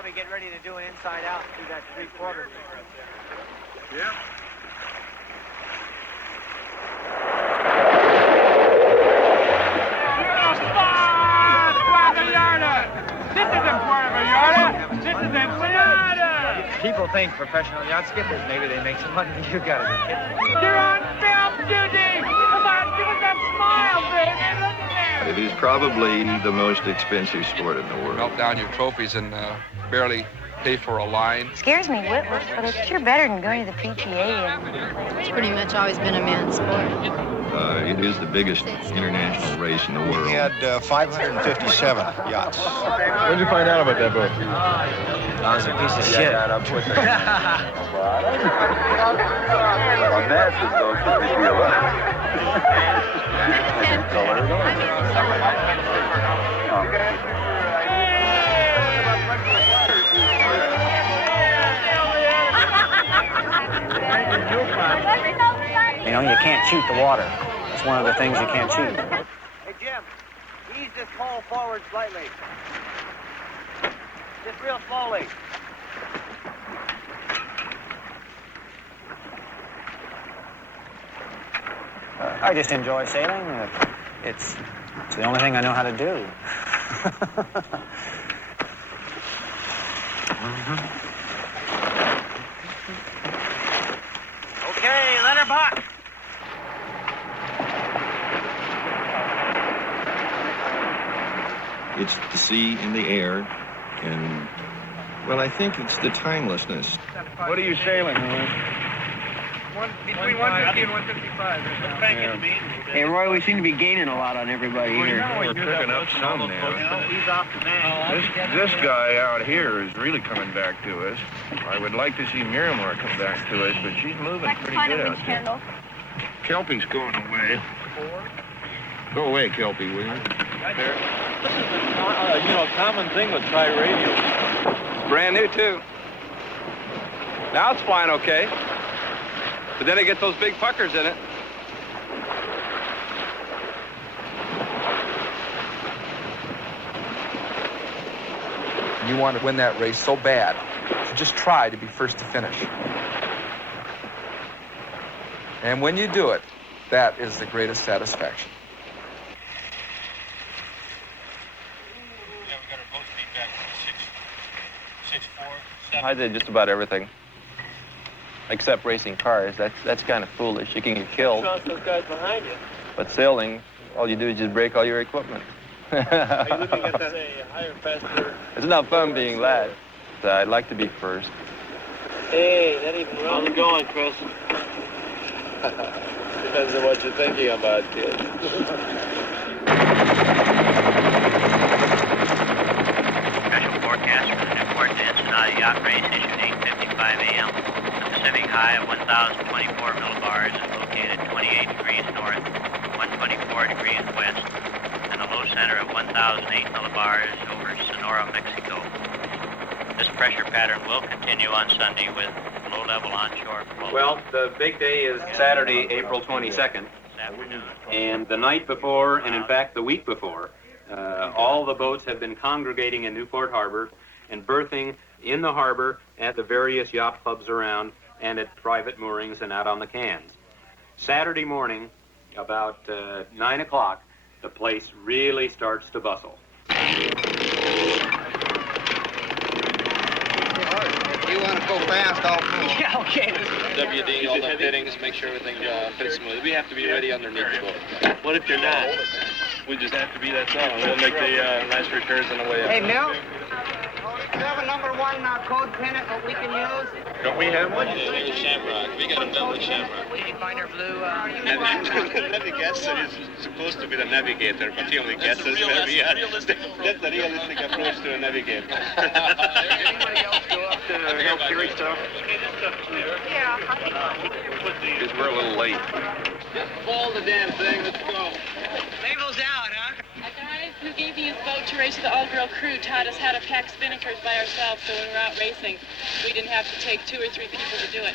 probably get ready to do an inside out through that three-quarter. Yeah. People think professional yacht skippers, maybe they make some money. You gotta be kidding. You're on film, Judy! Come on, give us that smile, baby! Look at there! It is probably the most expensive sport in the world. Melt down your trophies and barely pay for a line. Scares me witless, but it's sure better than going to the PTA. It's pretty much always been a man's sport. It is the biggest international race in the world. We had 557 yachts. When did you find out about that boat? I was a piece of shit. You know, you can't shoot the water. It's one of the things you can't shoot. Hey, Jim, ease this pole forward slightly. Just real slowly. I just enjoy sailing. It's the only thing I know how to do. Okay, let her buck. It's the sea and the air, and, well, I think it's the timelessness. What are you sailing, Between 150 and 155. Hey, Roy, we seem to be gaining a lot on everybody here. We're picking up some now. He's off the man. This guy out here is really coming back to us. I would like to see Miramar come back to us, but she's moving pretty good out there. Kelpie's going away. Go away, Kelpie, will you? This is a common thing with tri-radials. Brand new, too. Now it's flying okay. But then it gets those big puckers in it. You want to win that race so bad, so just try to be first to finish. And when you do it, that is the greatest satisfaction. I did just about everything, except racing cars. That's kind of foolish. You can get killed. Trust those guys behind you. But sailing, all you do is just break all your equipment. Are you looking at that? Higher, faster? It's not fun being last. I'd like to be first. Hey, that even wrong. How's it going, Chris? Depends on what you're thinking about, kid. Special forecast for the Newport to Ensenada yacht race issued 8:55 a.m. The Pacific high of 1,024 millibars is located 28 degrees north, 124 degrees west, and the low center of 1,008 millibars over Sonora, Mexico. This pressure pattern will continue on Sunday with low-level onshore flow. Well, the big day is Saturday, April 22nd. And the night before, and in fact the week before, all the boats have been congregating in Newport Harbor and berthing in the harbor at the various yacht clubs around and at private moorings and out on the cans. Saturday morning, about 9 o'clock, the place really starts to bustle. You want to go fast, I'll pull. Yeah, okay. WD, all the fittings, make sure everything fits smooth. We have to be ready underneath the boat. What if you're not? We just have to be that solid. We'll make the last repairs on the way up. Hey, Milt, do you have a number one code pennant that we can use? Don't we have one? Yeah, Shamrock. We got a velvet Shamrock. We can find our blue. Navigator is supposed to be the navigator, but he only guesses. That's the realistic approach to a navigator. Anybody else go up to help carry stuff? Because we're a little late. Just fold the damn thing. Let's go. Label's out, huh? A guy who gave me his boat to race with the all-girl crew taught us how to pack spinnakers by ourselves, so when we're out racing, we didn't have to take 2 or 3 people to do it.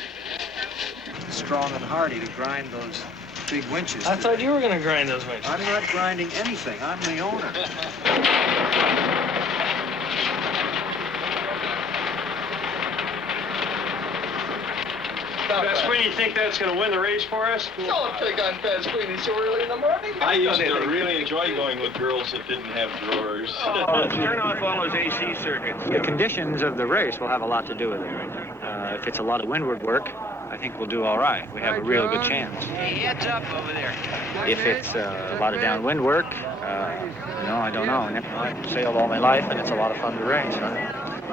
Strong and hardy to grind those big winches. I thought you were going to grind those winches. I'm not grinding anything. I'm the owner. Pasquini, you think that's going to win the race for us? Don't pick on Pasquini so early in the morning. I used to really enjoy going with girls that didn't have drawers. Turn off all those AC circuits. The conditions of the race will have a lot to do with it. If it's a lot of windward work, I think we'll do all right. We have a real good chance. Hey, heads up over there. If it's a lot of downwind work, I don't know. I've sailed all my life, and it's a lot of fun to race.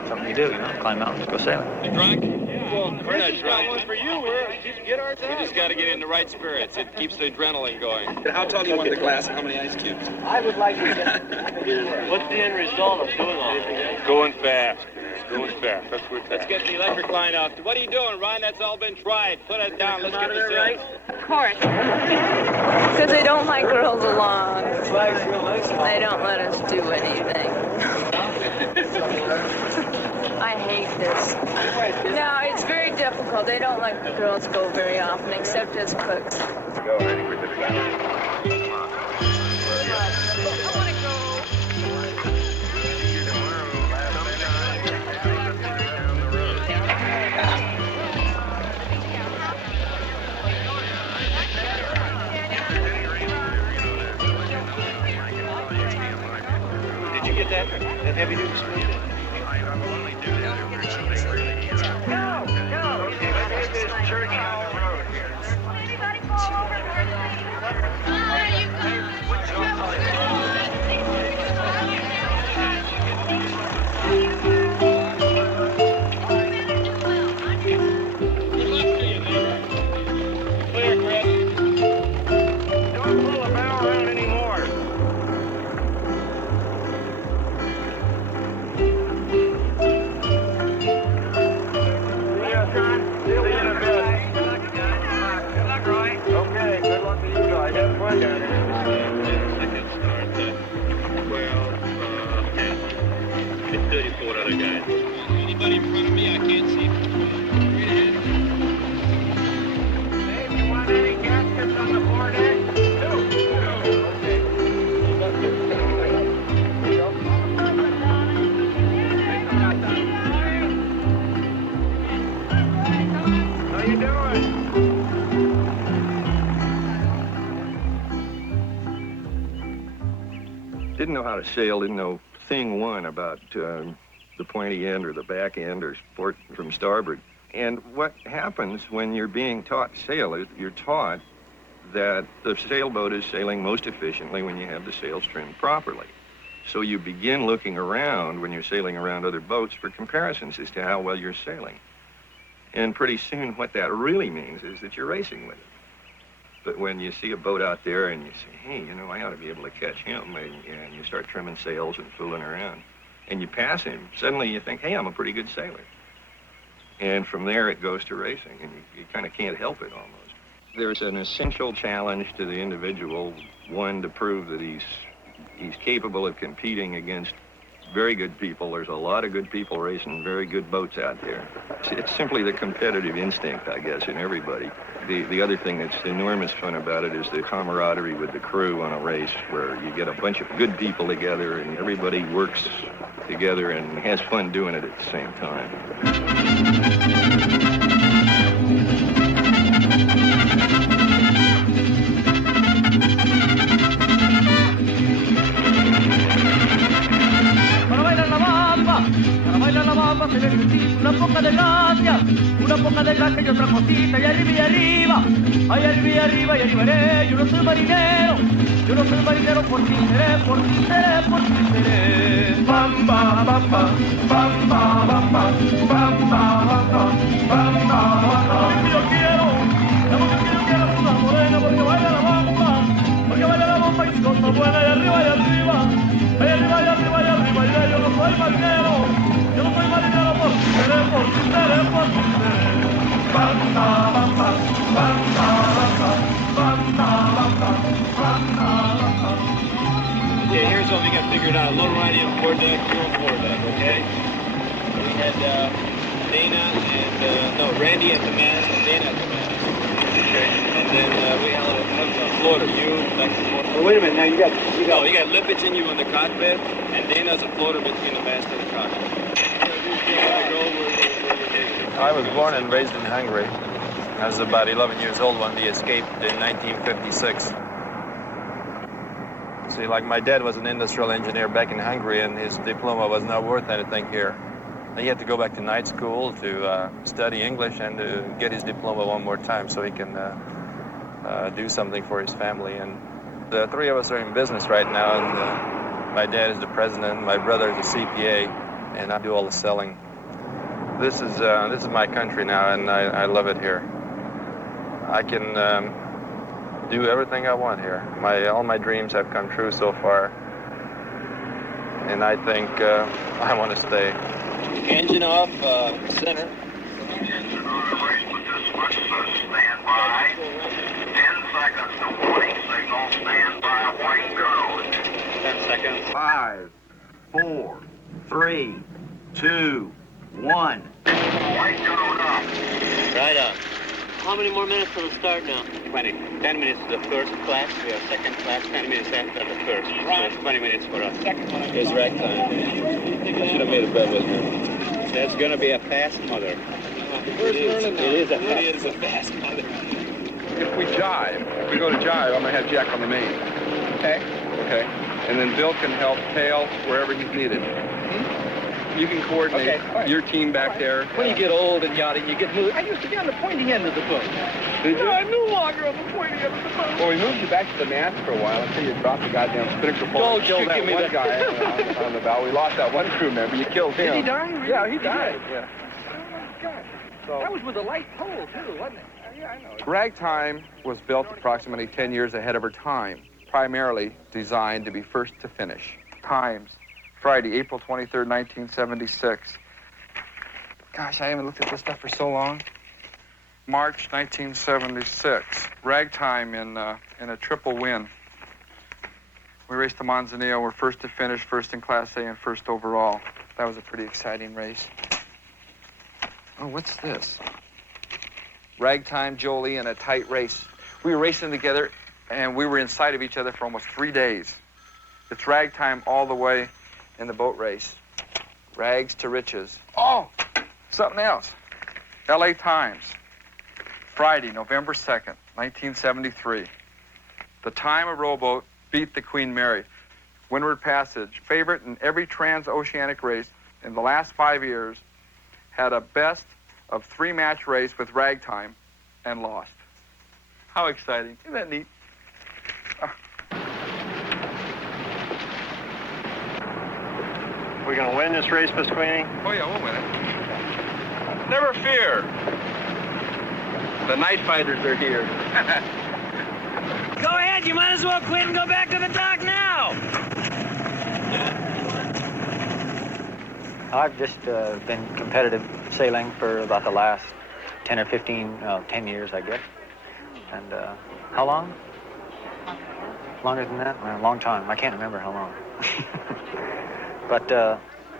Something you do, climb mountains, go sailing. You drunk? Well, We're not drunk. one for you. We're just get our time. We just got to get in the right spirits. It keeps the adrenaline going. How tall do you want the glass and how many ice cubes? I would like to get... What's the end result of doing all this? Going fast. Going fast. Let's get the electric line out. What are you doing, Ron? That's all been tried. Put it down. Let's get the right. Of course. Because they don't like girls along. They don't let us do anything. I hate this. No, it's very difficult. They don't let the girls go very often, except as cooks. Go, ready for the Did you get that heavy duty spoon? Anybody in front of me? I can't see. Dave, you want any gaskets on the board deck? How you doing? Didn't know how to sail, didn't know thing one about the pointy end or the back end or port from starboard. And what happens when you're being taught to sail is you're taught that the sailboat is sailing most efficiently when you have the sails trimmed properly. So you begin looking around when you're sailing around other boats for comparisons as to how well you're sailing. And pretty soon what that really means is that you're racing with it. But when you see a boat out there and you say, hey, I ought to be able to catch him, and you start trimming sails and fooling around, and you pass him, suddenly you think, hey, I'm a pretty good sailor. And from there it goes to racing, and you kind of can't help it almost. There's an essential challenge to the individual, one, to prove that he's capable of competing against very good people. There's a lot of good people racing very good boats out there. It's simply the competitive instinct, I guess, in everybody. The other thing that's enormous fun about it is the camaraderie with the crew on a race, where you get a bunch of good people together and everybody works together and has fun doing it at the same time. Para bailar la bamba se necesita una poca de gracia y otra cosita, y arriba, ay arriba y arriba iré. Yo no soy marinero por ti seré. Bamba, bamba, bamba, bamba, bamba, bamba, bamba. Yo quiero una morena porque baila la bamba y es cosa buena, y arriba, ay arriba, yo no soy marinero por ti seré. Bamba, bamba, bamba, bamba, bamba. Yeah, here's what we got figured out. Low riding on board deck, you on board deck, okay? We had Dana and, Randy at the mast and Dana at the mast. Okay. And then we had Florida, you, that's Florida. Oh, wait a minute, now you got Lippitz and you on the cockpit, and Dana's a floater between the mast and the cockpit. I was born and raised in Hungary. I was about 11 years old when they escaped in 1956. See, like my dad was an industrial engineer back in Hungary, and his diploma was not worth anything here. And he had to go back to night school to study English and to get his diploma one more time so he can do something for his family. And the three of us are in business right now, and my dad is the president, my brother is the CPA, and I do all the selling. This is my country now, and I love it here. I can do everything I want here. All my dreams have come true so far, and I think I want to stay. Engine off, center. Stand by. 10 seconds to warning signal. Stand by. White girl. 10 seconds. 5, 4, 3, 2, 1. White girl up. Right up. How many more minutes till the start now? 20. 10 minutes to the first class. We are second class. 10 minutes after the first. So it's 20 minutes for us. It's ragtime. Should have made a bet with her. That's going to be a fast mother. It is a fast mother. If we go to jive, I'm going to have Jack on the main. Okay. Okay. And then Bill can help tail wherever he's needed. You can coordinate your team back there. When you get old and yada, you get moved. I used to be on the pointy end of the boat. Did you? No, I'm no longer on the pointy end of the boat. Well, we moved you back to the mast for a while until you dropped the goddamn spinnaker pole. Don't Killed that give me one that. guy on the bow. We lost that one crew member. You killed him. Did he die? Really? Yeah, he died. Yeah. Oh, my God. That was with a light pole, too, wasn't it? Yeah, I know. Ragtime was built approximately 10 years ahead of her time, primarily designed to be first to finish. Times, Friday, April 23rd, 1976. Gosh, I haven't looked at this stuff for so long. March 1976, Ragtime in a triple win. We raced to Manzanillo. We're first to finish, first in Class A, and first overall. That was a pretty exciting race. Oh, what's this? Ragtime, Jolie, in a tight race. We were racing together, and we were inside of each other for almost 3 days. It's Ragtime all the way in the boat race. Rags to riches. Oh, something else. LA Times, Friday, November 2nd, 1973. The time a rowboat beat the Queen Mary. Windward Passage, favorite in every transoceanic race in the last 5 years, had a best of 3-match race with Ragtime and lost. How exciting. Isn't that neat? We're going to win this race, Miss Queenie? Oh, yeah, we'll win it. Never fear. The night fighters are here. Go ahead, you might as well quit and go back to the dock now. I've just been competitive sailing for about the last 10 or 10 years, I guess. And how long? Longer than that? Well, a long time. I can't remember how long. But do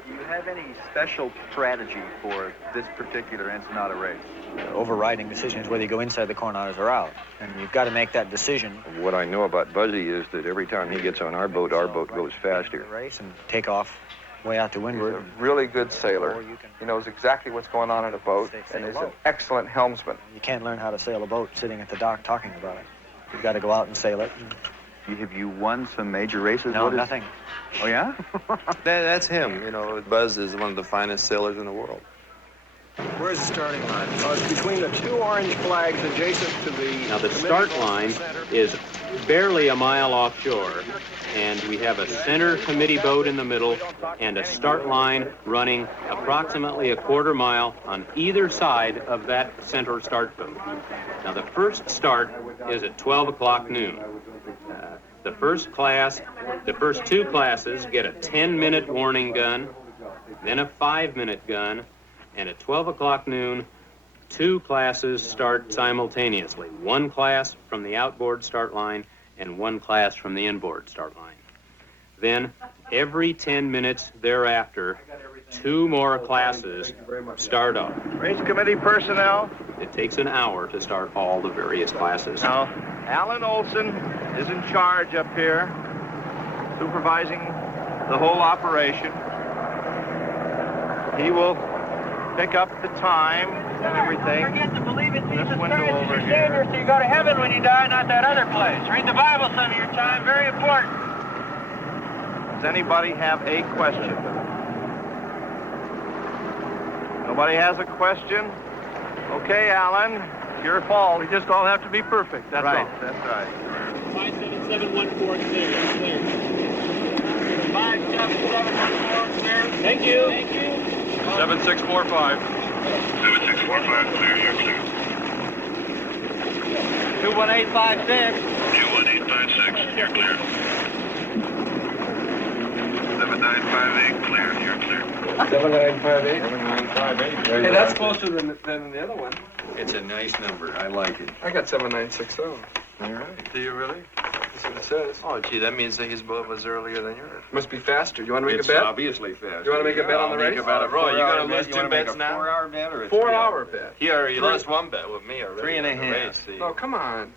you have any special strategy for this particular Ensenada race? Overriding decision is whether you go inside the Coronados or out. And you've got to make that decision. What I know about Buzzy is that every time he gets on our boat goes faster. Race and take off way out to windward. He's a really good sailor. He knows exactly what's going on in a boat, and he's an excellent helmsman. You can't learn how to sail a boat sitting at the dock talking about it. You've got to go out and sail it. Have you won some major races? No, nothing. Oh, yeah? That's him. You know, Buzz is one of the finest sailors in the world. Where's the starting line? It's between the 2 orange flags adjacent to the... Now, the start line is barely a mile offshore, and we have a center committee boat in the middle and a start line running approximately a quarter mile on either side of that center start boat. Now, the first start is at 12 o'clock noon. The first 2 classes get a 10-minute warning gun, then a 5-minute gun, and at 12 o'clock noon, 2 classes start simultaneously. 1 class from the outboard start line and 1 class from the inboard start line. Then, every 10 minutes thereafter, 2 more classes start off. Race committee personnel. It takes an hour to start all the various classes. Now, Alan Olson is in charge up here, supervising the whole operation. He will pick up the time and everything. Forget to believe it's This Jesus window Christ is over your here. Savior, so you go to heaven when you die, not that other place. Read the Bible some of your time, very important. Does anybody have a question? Nobody has a question? Okay, Alan, it's your fault. We just all have to be perfect. That's Right, all. That's right. 57714 clear. That's clear. 57714, clear. Thank you. Thank you. 7645. 7645, clear, you're clear. 21856. 21856, you're clear. 7958, clear, you're clear. 7958. 7958. Hey, that's closer than the other one. It's a nice number. I like it. I got 7960. All right. Do you really? That's what it says. Oh, gee, that means that his boat was earlier than yours. Must be faster. You want to make It's a bet? obviously fast. You want to make a bet on the race? Make a bet. Bro, you gonna lose two bets now? 4-hour bet or a 4-hour bet. He already lost one bet with me already. 3 and a in the half. race, see. No, come on.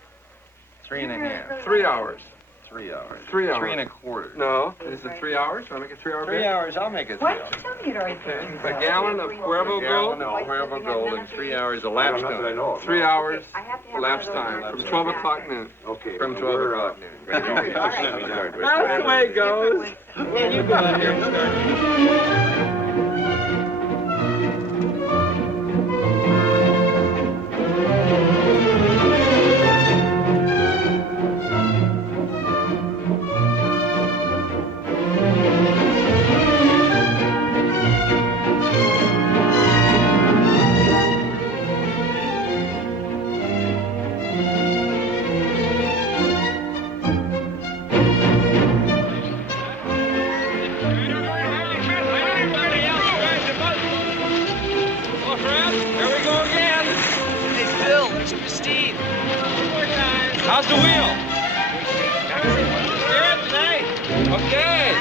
3 and a half. 3 hours. 3 hours. 3 hours. 3 and a quarter. No, is it 3 hours? Want to make a 3-hour bet? 3 hours, I'll make it 3 hours. Okay. A gallon of Cuervo Gallon Gold. of Cuervo Gold and 3 hours elapsed time. 3 hours elapsed time from 12 o'clock noon. Okay. From 12 o'clock noon. That's the way it goes. Yeah, you got it. How's the wheel? Good, nice. Okay.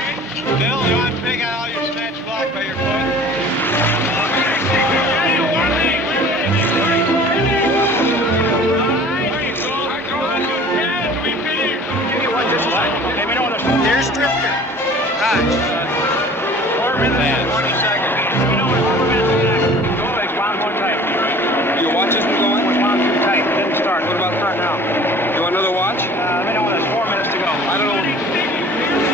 Bill, you want to pick out all your snatch block by your foot? There's Drifter. Gosh. 4 minutes and 20 seconds. We know it's 4 minutes exactly. Go ahead, wound one tight. Your watch isn't going? It's wound too tight. It didn't start. What about start now? You want another watch? Let me know when there's 4 minutes to go. I don't know.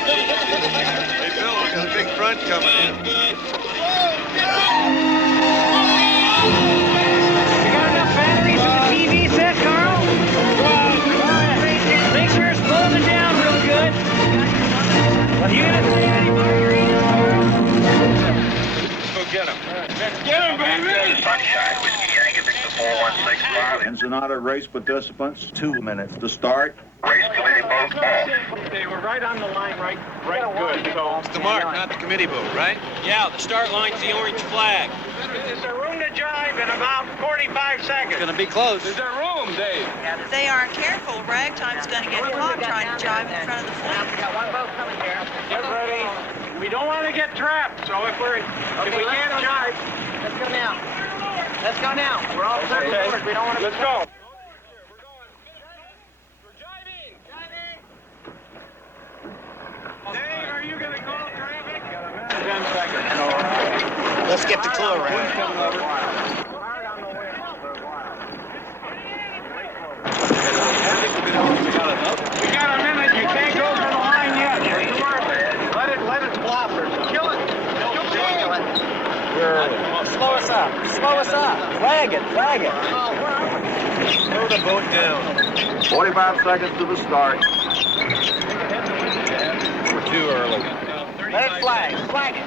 Hey, Bill, we got a big front coming in. You got enough batteries in the TV set, Carl? Make sure it's closing down real good. You gonna save any margaritas, Carl? Let's go get him. Let's get him, baby! Sunshine, Whiskey Yankee, Victor 4165. Ensenada race participants, 2 minutes to start. Race committee boat off. Okay, we're right on the line, right good. So It's the mark, not the committee boat, right? yeah, the start line's the orange flag. Is there room to jive in about 45 seconds? Gonna be close. Is there room, Dave? If they aren't careful, ragtime's going to get caught trying to jive in front of the fleet. We got one boat coming here. Get ready. We don't want to get trapped, so if we can't jive, let's go now. Let's go now. We're all set. We don't want to. Let's go. Dave, are you going to call traffic? 10 seconds. Let's get the clue around. We got a minute. You can't go for the line yet. Let it flop or something. Kill it. Slow us up. Slow us up. Flag it. Flag it. Slow the boat down. 45 seconds to the start. We're too early. Let it flag. Flag it.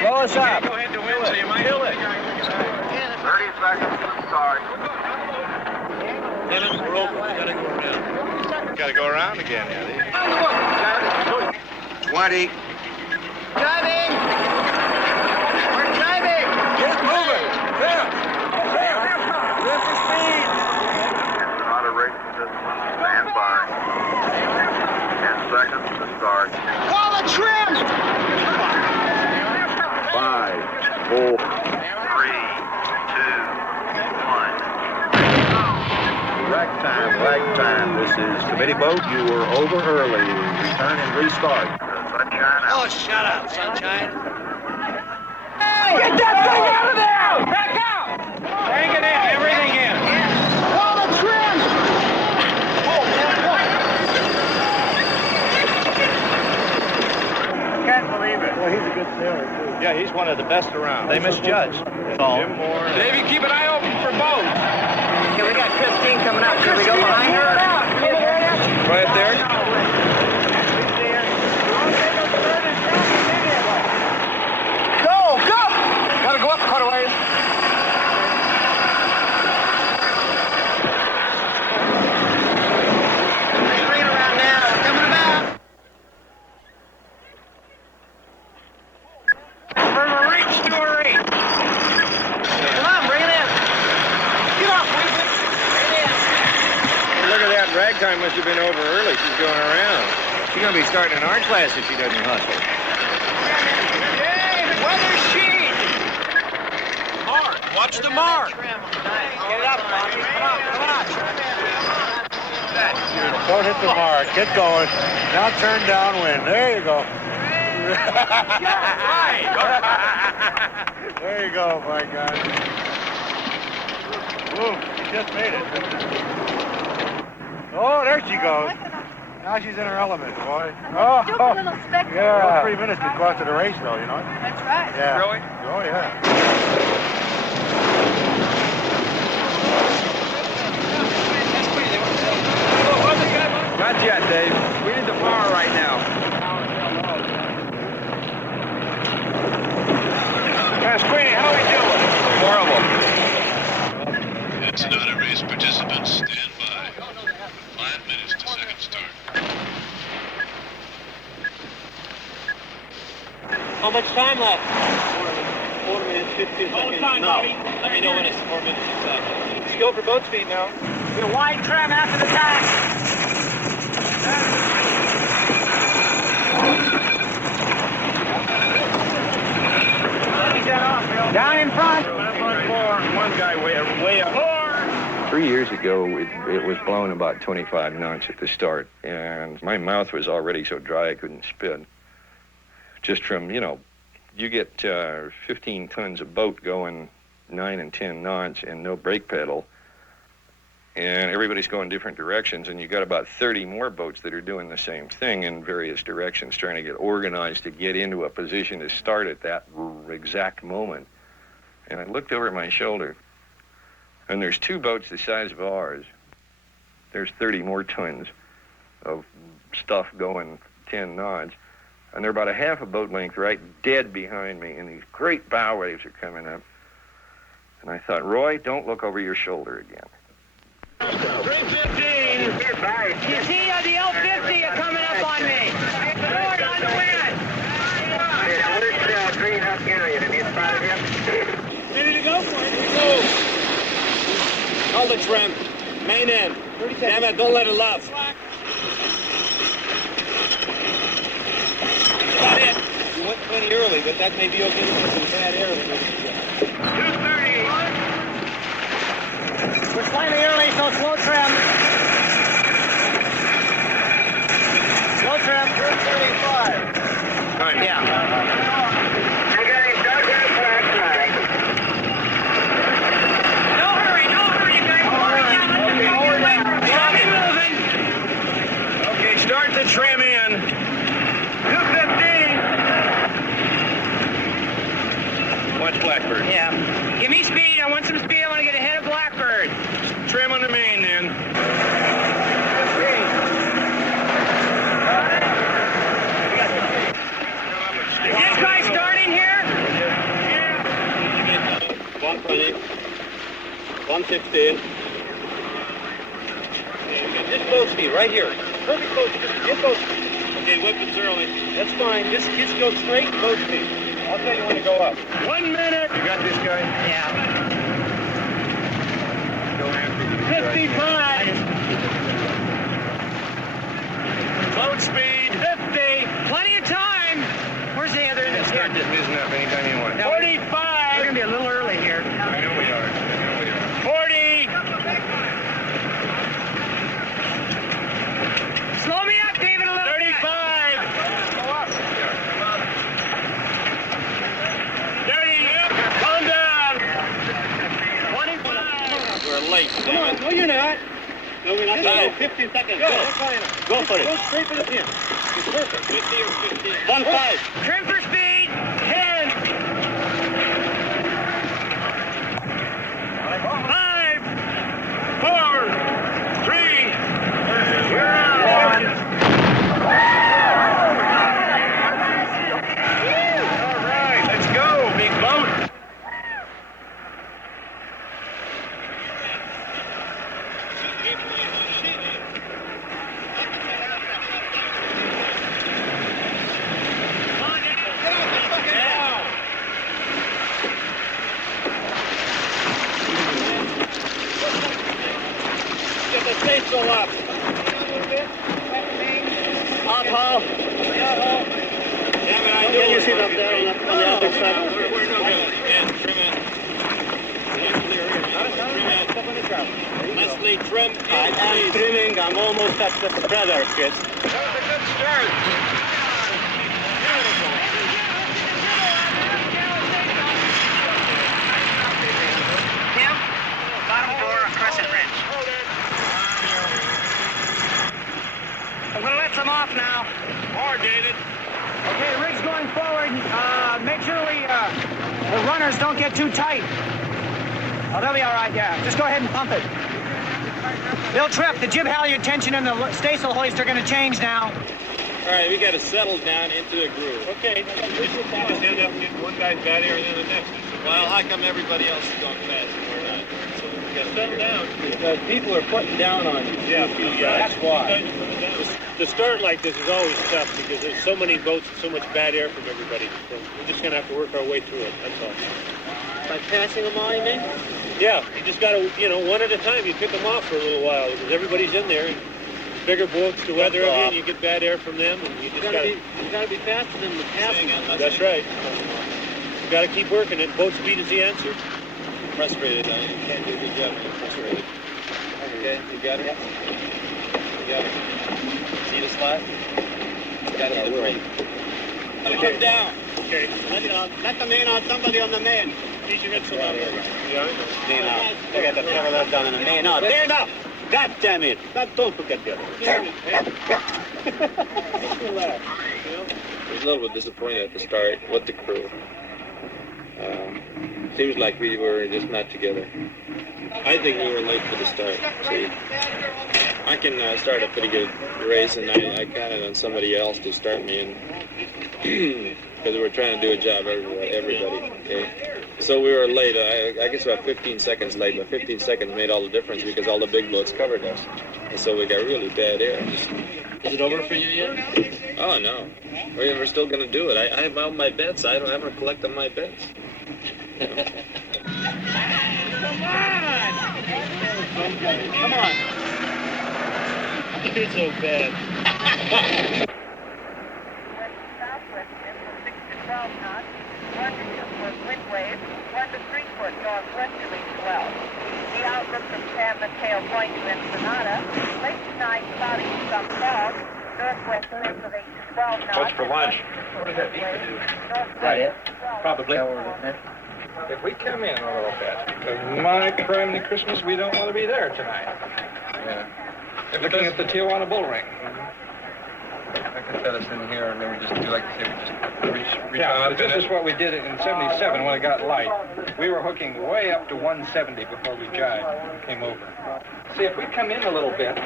Slow us up. Go ahead to win, so you might kill it. 30 seconds to the start. Dennis, we're open. We gotta go around. Gotta go around again, Eddie. 20. Driving. We're driving. Get moving. There. Lift the speed. Ensenada race participants, stand by. 10 seconds to start. Call the trim. 5, 4, 3, 2, Ragtime. This is committee boat. You were over early. Return and restart. Sunshine out. Oh, shut up, Sunshine. Hey, get that thing out of there! Back out! Bring it in, everything in. Pull the trim! Can't believe it. Well, he's a good sailor, too. Yeah, he's one of the best around. They misjudged. That's all. Jim Moore. Davey, keep an eye open for boats. Okay, we got Christine coming up. Should we go behind her? Right there. Go! Gotta go up quite a ways. Bring it around now. We're coming about. For the reach story. Come on, bring it in. Get up, Weezy. Look at that. Ragtime must have been over early. She's going around. She's going to be starting in our class if she doesn't hustle. Hey, weather sheet. Mark, watch the mark. Get it up, Bobby. Come on. Don't hit the mark. Get going. Now turn downwind. There you go. There you go, my God. Woo, she just made it. Oh, there she goes. Now she's in her element, boy. Oh, yeah. 3 minutes to go after the race, though, you know? That's right. Yeah. Really? Oh, yeah. Not yet, Dave. We need the power right now. Queenie, how we doing? Horrible. It's not a race. Participants, stand by. 5 minutes to second start. How much time left? 4 minutes, 15 seconds. No. Let me know when it's 4 minutes exactly. Let's go for boat speed now. Your wide trim after the tack. Down in front. One guy way up. 3 years ago, it was blowing about 25 knots at the start, and my mouth was already so dry I couldn't spit. Just from, you get 15 tons of boat going 9 and 10 knots and no brake pedal, and everybody's going different directions, and you got about 30 more boats that are doing the same thing in various directions, trying to get organized to get into a position to start at that exact moment. And I looked over my shoulder, and there's 2 boats the size of ours. There's 30 more tons of stuff going 10 knots, and they're about a half a boat length right dead behind me, and these great bow waves are coming up. And I thought, Roy, don't look over your shoulder again. 315. You see the L50 are coming up on me. Forward on the wind. Green up Canyon. Have you spotted him? Ready to go for it. Here we go. Hold the trim. Main end. Damn it, don't let it luff. That's about it. You went plenty early, but that may be okay because it's bad air. 230. We're slightly early, so slow trim. Slow trim. 235. Yeah. I got him dug in flat right. No hurry, you guys. Stop moving. Okay, start the trim in. 215. Watch Blackbird. Yeah. Give me speed. I want some speed. I want to get ahead of Blackbird. Trim on the main, then. Is this guy starting here? 120. 116. Just boat speed right here. Perfect boat speed. Get boat speed. Okay, weapons early. That's fine. Just go straight boat speed. I'll tell you when to go up. 1 minute. You got this guy? Yeah. Go after you. 55. Boat speed. 50. Plenty of time. Where's the other end? Start just using up anytime you want. 45. We're going to be a little early here. I know we are. 40. Come on. No, you're not. No, we're not. Go. 15 seconds. Go for it. Go straight for the pin. It's perfect. 50 or 50. 1-5. Trim for speed. 10. 5, 4, 3, you're out. 1. All right, let's go, big boat. Get the staysail up. Up, Hall. Yeah, but I do. You sit up there on the other side. We're no good. Yeah, trim it. Leslie, trim. I'm trimming. I'm almost at the feather, kids. That was a good start. Tim, bottom door, crescent wrench. I'm gonna let some off now. More, David. Okay, rig's going forward. Make sure the runners don't get too tight. Oh, they'll be all right, yeah. Just go ahead and pump it. Bill Tripp, the jib halyard tension and the staysail hoist are going to change now. All right, we got to settle down into a groove. Okay. You just end up getting one guy's bad air and then the next. Well, how come everybody else is going fast and we're not? So we got to settle down. Because people are putting down on you. Yeah, that's why. To start like this is always tough because there's so many boats and so much bad air from everybody. So we're just going to have to work our way through it, that's all. By passing them all, you mean? Yeah, you just got to, one at a time, you pick them off for a little while because everybody's in there. Bigger boats, the weather of you, and you get bad air from them, and you just got to... You got to be faster than the passing. That's right. You got to keep working it. Boat speed is the answer. Frustrated, you can't do a good job when you're frustrated. Okay, you got it? You got it. See the slide? You got it, the brake. Come down. Okay. Let the main out, somebody on the main. Teach your head so loud. Yeah. Main out. They got the traveler down in the main out. Main out! God damn it! Don't forget the other. I was a little bit disappointed at the start with the crew. Seems like we were just not together. I think we were late for the start. See, I can start a pretty good race, and I counted on somebody else to start me, and because we were trying to do a job, everybody. Okay, so we were late. I guess about 15 seconds late, but 15 seconds made all the difference because all the big boats covered us, and so we got really bad air. Is it over for you yet? Oh no, we're still gonna do it. I have all my bets. I don't ever collect on my bets. You know? Come on! You're so bad. Southwest wind from 6 to 12 knots, 1 to 2-foot wind wave, 1 to 3-foot northwesterly swell. The outlook from San Mateo Point to Ensenada, late tonight cloudy with some fog, northwest winds of 8 to 12 knots. What's for lunch? What does that mean? Right. Probably. If we come in a little bit, because my criminy Christmas, we don't want to be there tonight. Yeah. Looking at the Tijuana Bull Ring. I could set us in here, and then we just do like to say, we just reach Yeah, out. but this is what we did in 77 when it got light. We were hooking way up to 170 before we jibed, came over. See, if we come in a little bit,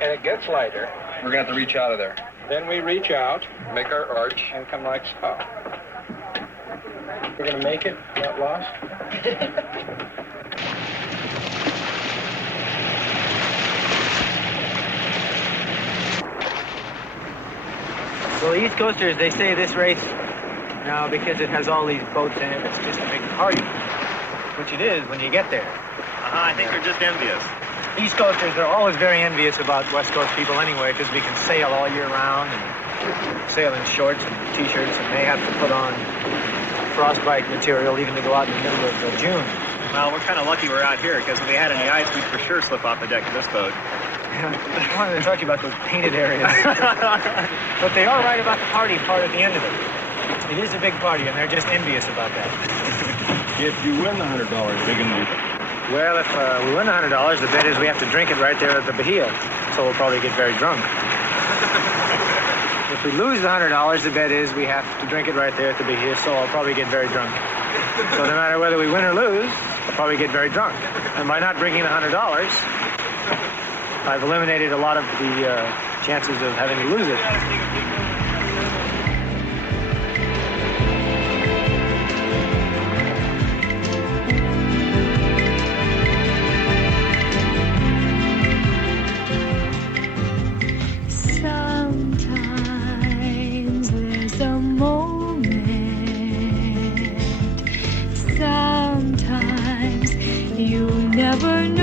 and it gets lighter, We're going to have to reach out of there. then we reach out, Make our arch. and come like so. We're going to make it, not lost. Well, the East Coasters, they say this race, now because it has all these boats in it, it's just a big party. Which it is when you get there. I think they're just envious. East Coasters, they're always very envious about West Coast people anyway, because we can sail all year round and sail in shorts and T-shirts, and they have to put on frostbite material even to go out in the middle of June. Well, we're kind of lucky we're out here, because if we had any ice, we'd for sure slip off the deck of this boat. I wanted to talk to you about those painted areas. But they are right about the party part at the end of it. It is a big party, and they're just envious about that. If you win the $100, they're going to Well, if we win $100, the bet is we have to drink it right there at the Bahia, so we'll probably get very drunk. If we lose the $100, the bet is we have to drink it right there at the Bahia, so I'll probably get very drunk. So no matter whether we win or lose, I'll probably get very drunk. And by not drinking the $100, I've eliminated a lot of the chances of having to lose it. Sometimes there's a moment. Sometimes you never know.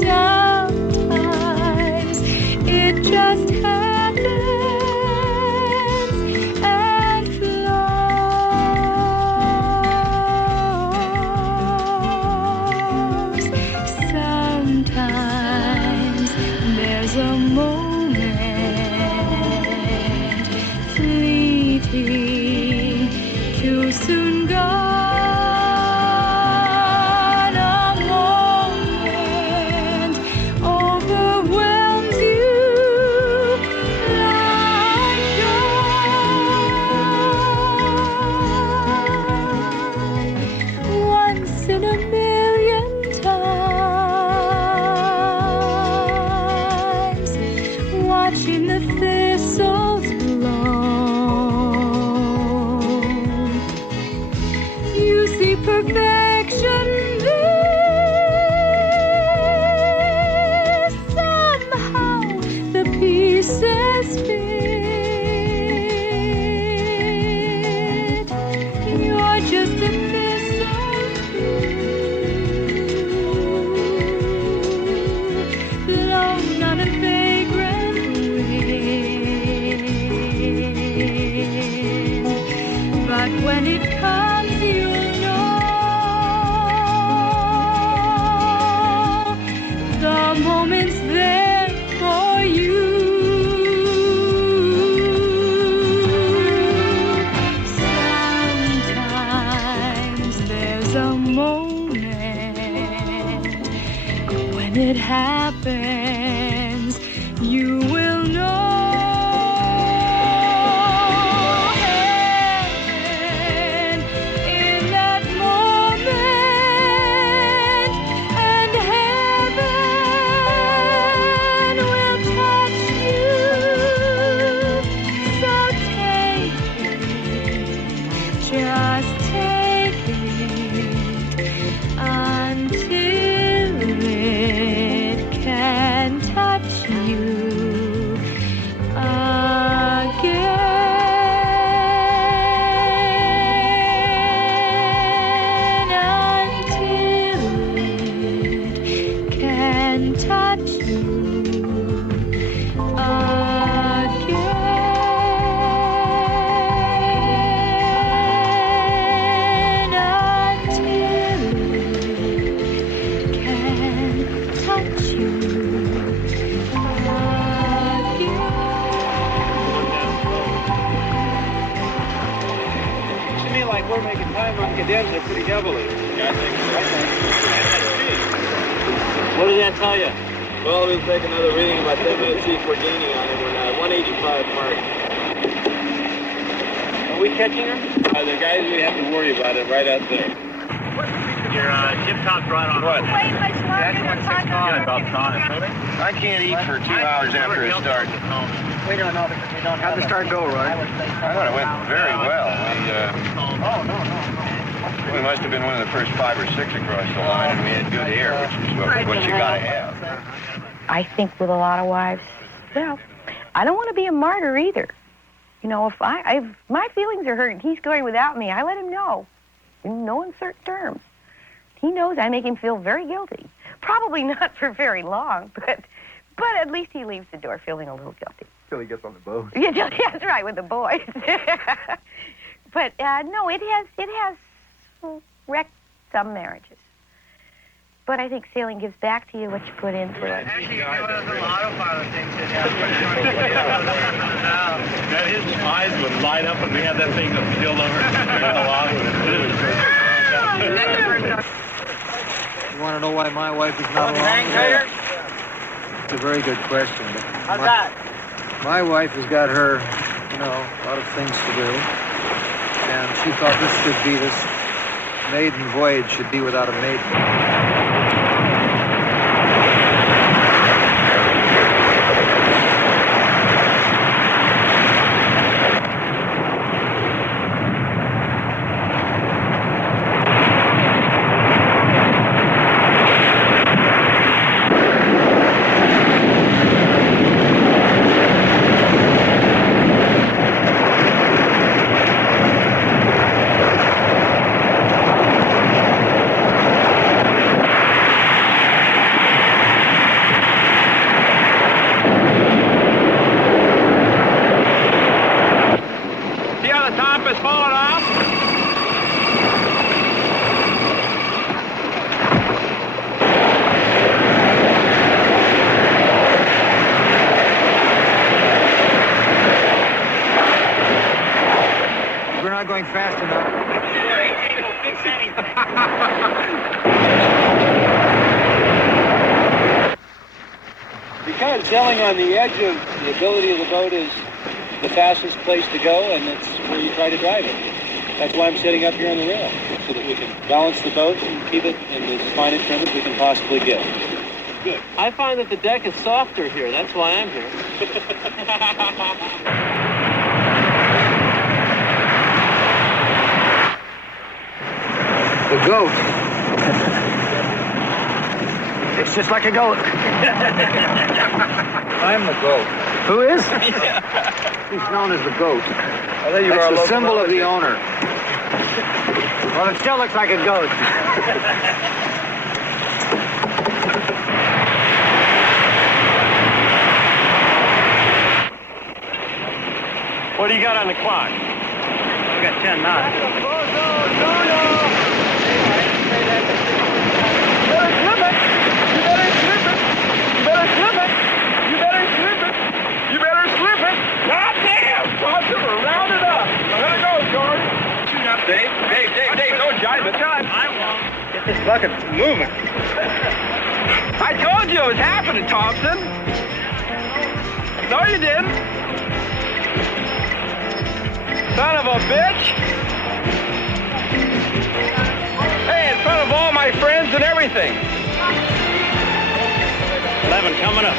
Sometimes it just happens and flows. Sometimes there's a moment, fleeting, too soon gone. A moment overwhelms you like dawn. Once in a million times, watching the thistles blow, you see perfection there. Somehow the pieces fit. You're just a mistletoe blown on a vagrant wind. But when it comes, you'll know the moment's there for you. Sometimes there's a moment when it happens, you will know. Heaven in that moment, and heaven will touch you. So take it, just take it until it can touch you again. Until it can touch you again. Until it can touch you To me, like we're making time on cadenza pretty heavily. What does that tell you? Well, we'll take another reading about 10 minutes, see if we're gaining on him. We're at 185 mark. Are we catching her? The guys we have to worry about it right out there. Your tip top's right on. What? Wait much longer than Yeah, about tonic. I can't eat for 2 hours after it starts. We don't know because we don't have the start go, right? I thought it went very well. We must have been one of the first 5 or 6 across the line, and we had good air, which is what you gotta have. I think with a lot of wives, well, I don't want to be a martyr either. You know, if my feelings are hurt and he's going without me, I let him know in no uncertain terms. He knows I make him feel very guilty. Probably not for very long, but at least he leaves the door feeling a little guilty. Till he gets on the boat. Yeah, that's right, with the boys. But no, it has wrecked some marriages. But I think sailing gives back to you what you put into it. Actually, you know, there's a autopilot thing to That his eyes would light up when we had that thing that spilled over the log. You want to know why my wife is not along? It's a very good question. But How's that? my wife has got her, a lot of things to do. And she thought this maiden voyage should be without a maiden. Going fast enough. Because sailing on the edge of the ability of the boat is the fastest place to go, and it's where you try to drive it. That's why I'm sitting up here on the rail, so that we can balance the boat and keep it in as fine a trim as we can possibly get. Good. I find that the deck is softer here. That's why I'm here. The goat. It's just like a goat. I'm the goat. Who is? He's known as the goat. That's the symbol of the owner. Well, it still looks like a goat. What do you got on the clock? We got 10 knots. Dave, don't jive it. I won't. Get this bucket moving. I told you it was happening, Thompson. No, you didn't. Son of a bitch. Hey, in front of all my friends and everything. 11 coming up.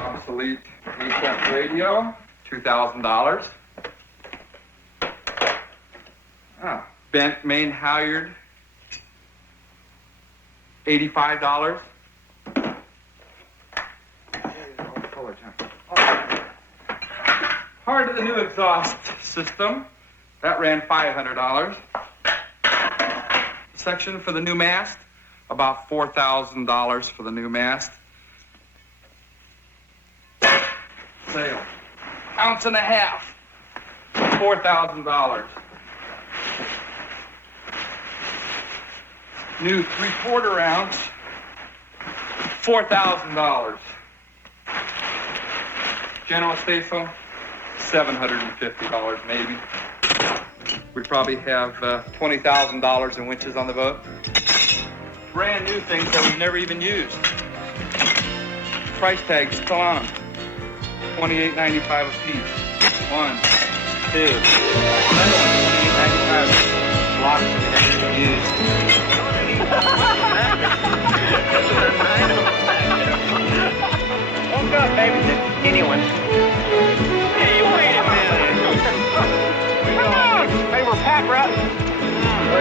Obsolete 8-cent radio, $2,000. Bent main halyard, $85. Part of the new exhaust system, that ran $500. Section for the new mast, about $4,000 for the new mast. Sail, ounce and a half, $4,000. New 3/4 ounce, $4,000. General say-so, $750 maybe. We probably have $20,000 in winches on the boat. Brand new things that we've never even used. Price tag's still on them. $28.95 a piece. 1, 2. Another one, $28.95. Blocks that we haven't even used. Woke up, baby. Anyone. Hey, wait a minute. Come on. Hey, we're packed, right? I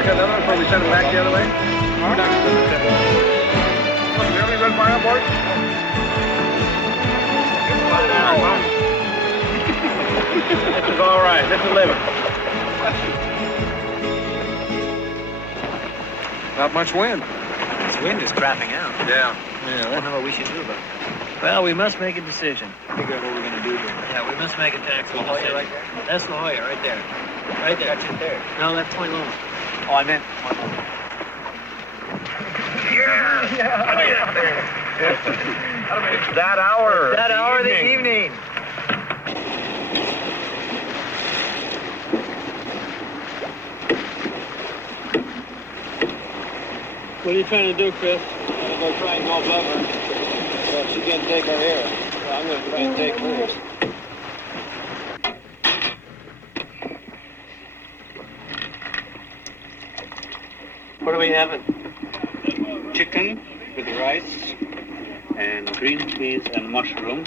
got another one before we send them back the other way. We're not going to send them back. Do you have any red wire on board? This is all right. This is living. Not much wind. This wind is crapping out. Yeah. I don't know what we should do about it. Well, we must make a decision. Figure out what we're gonna do here. Yeah, we must make a tax. La Jolla right there? That's La Jolla, right there. Right there. That's it there. No, that's Point Loma. Oh, I meant. It's that hour. That hour of the evening. What are you trying to do, Chris? I'm going to try and go above her so she can take her hair. So I'm going to try and take hers. What are we having? Chicken with rice and green peas and mushroom.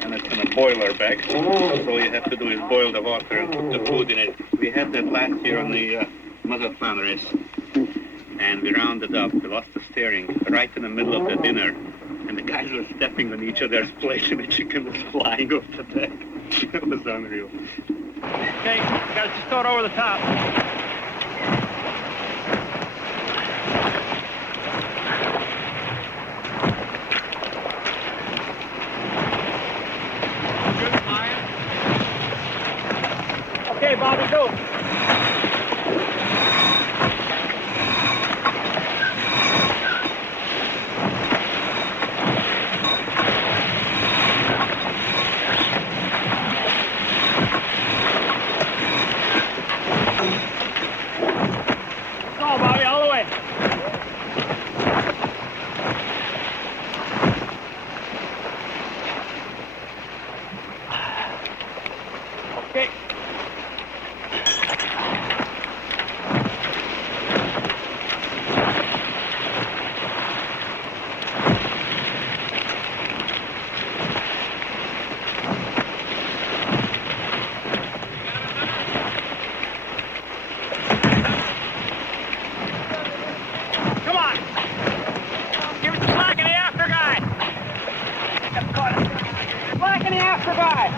And it's in a boiler bag. So all you have to do is boil the water and put the food in it. We had that last year on the Mazatlan race. And we rounded up, we lost the steering right in the middle of the dinner. And the guys were stepping on each other's plate and the chicken was flying off the deck. It was unreal. Okay, you gotta just throw it over the top. Okay, Bobby, go. Go, Bobby, all the way. Okay. Come on. Give it the slack in the after guy. Slack in the after guy.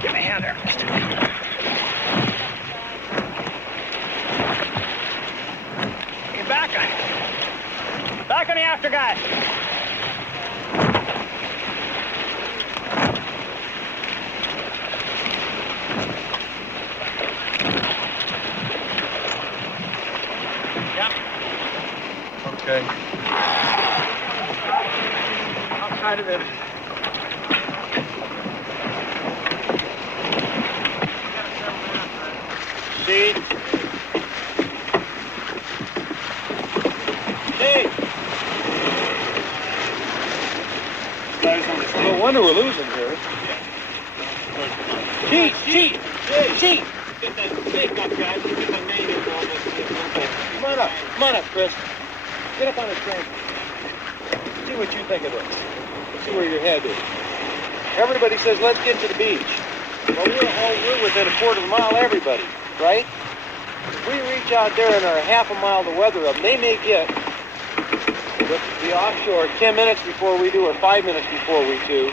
Give me a hand there, mister. Get back on it. Back on the after guy. Yeah. Okay. Outside of it. Seat. Seat. No wonder we're losing here. Cheat, cheat, cheat. Get that snake up, guys. Get that name in. Come on up, Chris. Get up on the train. See what you think of this. See where your head is. Everybody says, let's get to the beach. Well, we're within a quarter of a mile, everybody, right? If we reach out there and are half a mile to weather them, they may get the offshore 10 minutes before we do or 5 minutes before we do.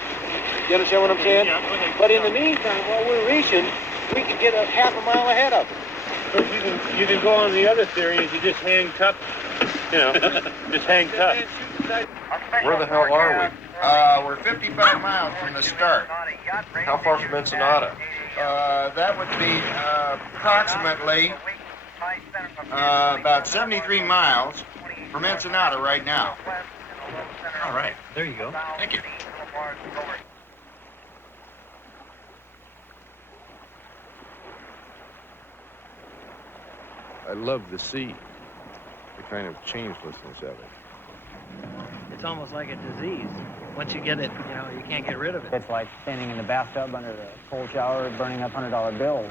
You understand what I'm saying? Yeah, okay. But in the meantime, while we're reaching, we can get a half a mile ahead of them. You can go on the other theory is you just hang tough, just hang tough. Where the hell are we? We're 55 miles from the start. How far from Ensenada? That would be approximately about 73 miles from Ensenada right now. All right. There you go. Thank you. I love the sea, the kind of changelessness of it. It's almost like a disease. Once you get it, you can't get rid of it. It's like standing in the bathtub under the cold shower, burning up $100 bills.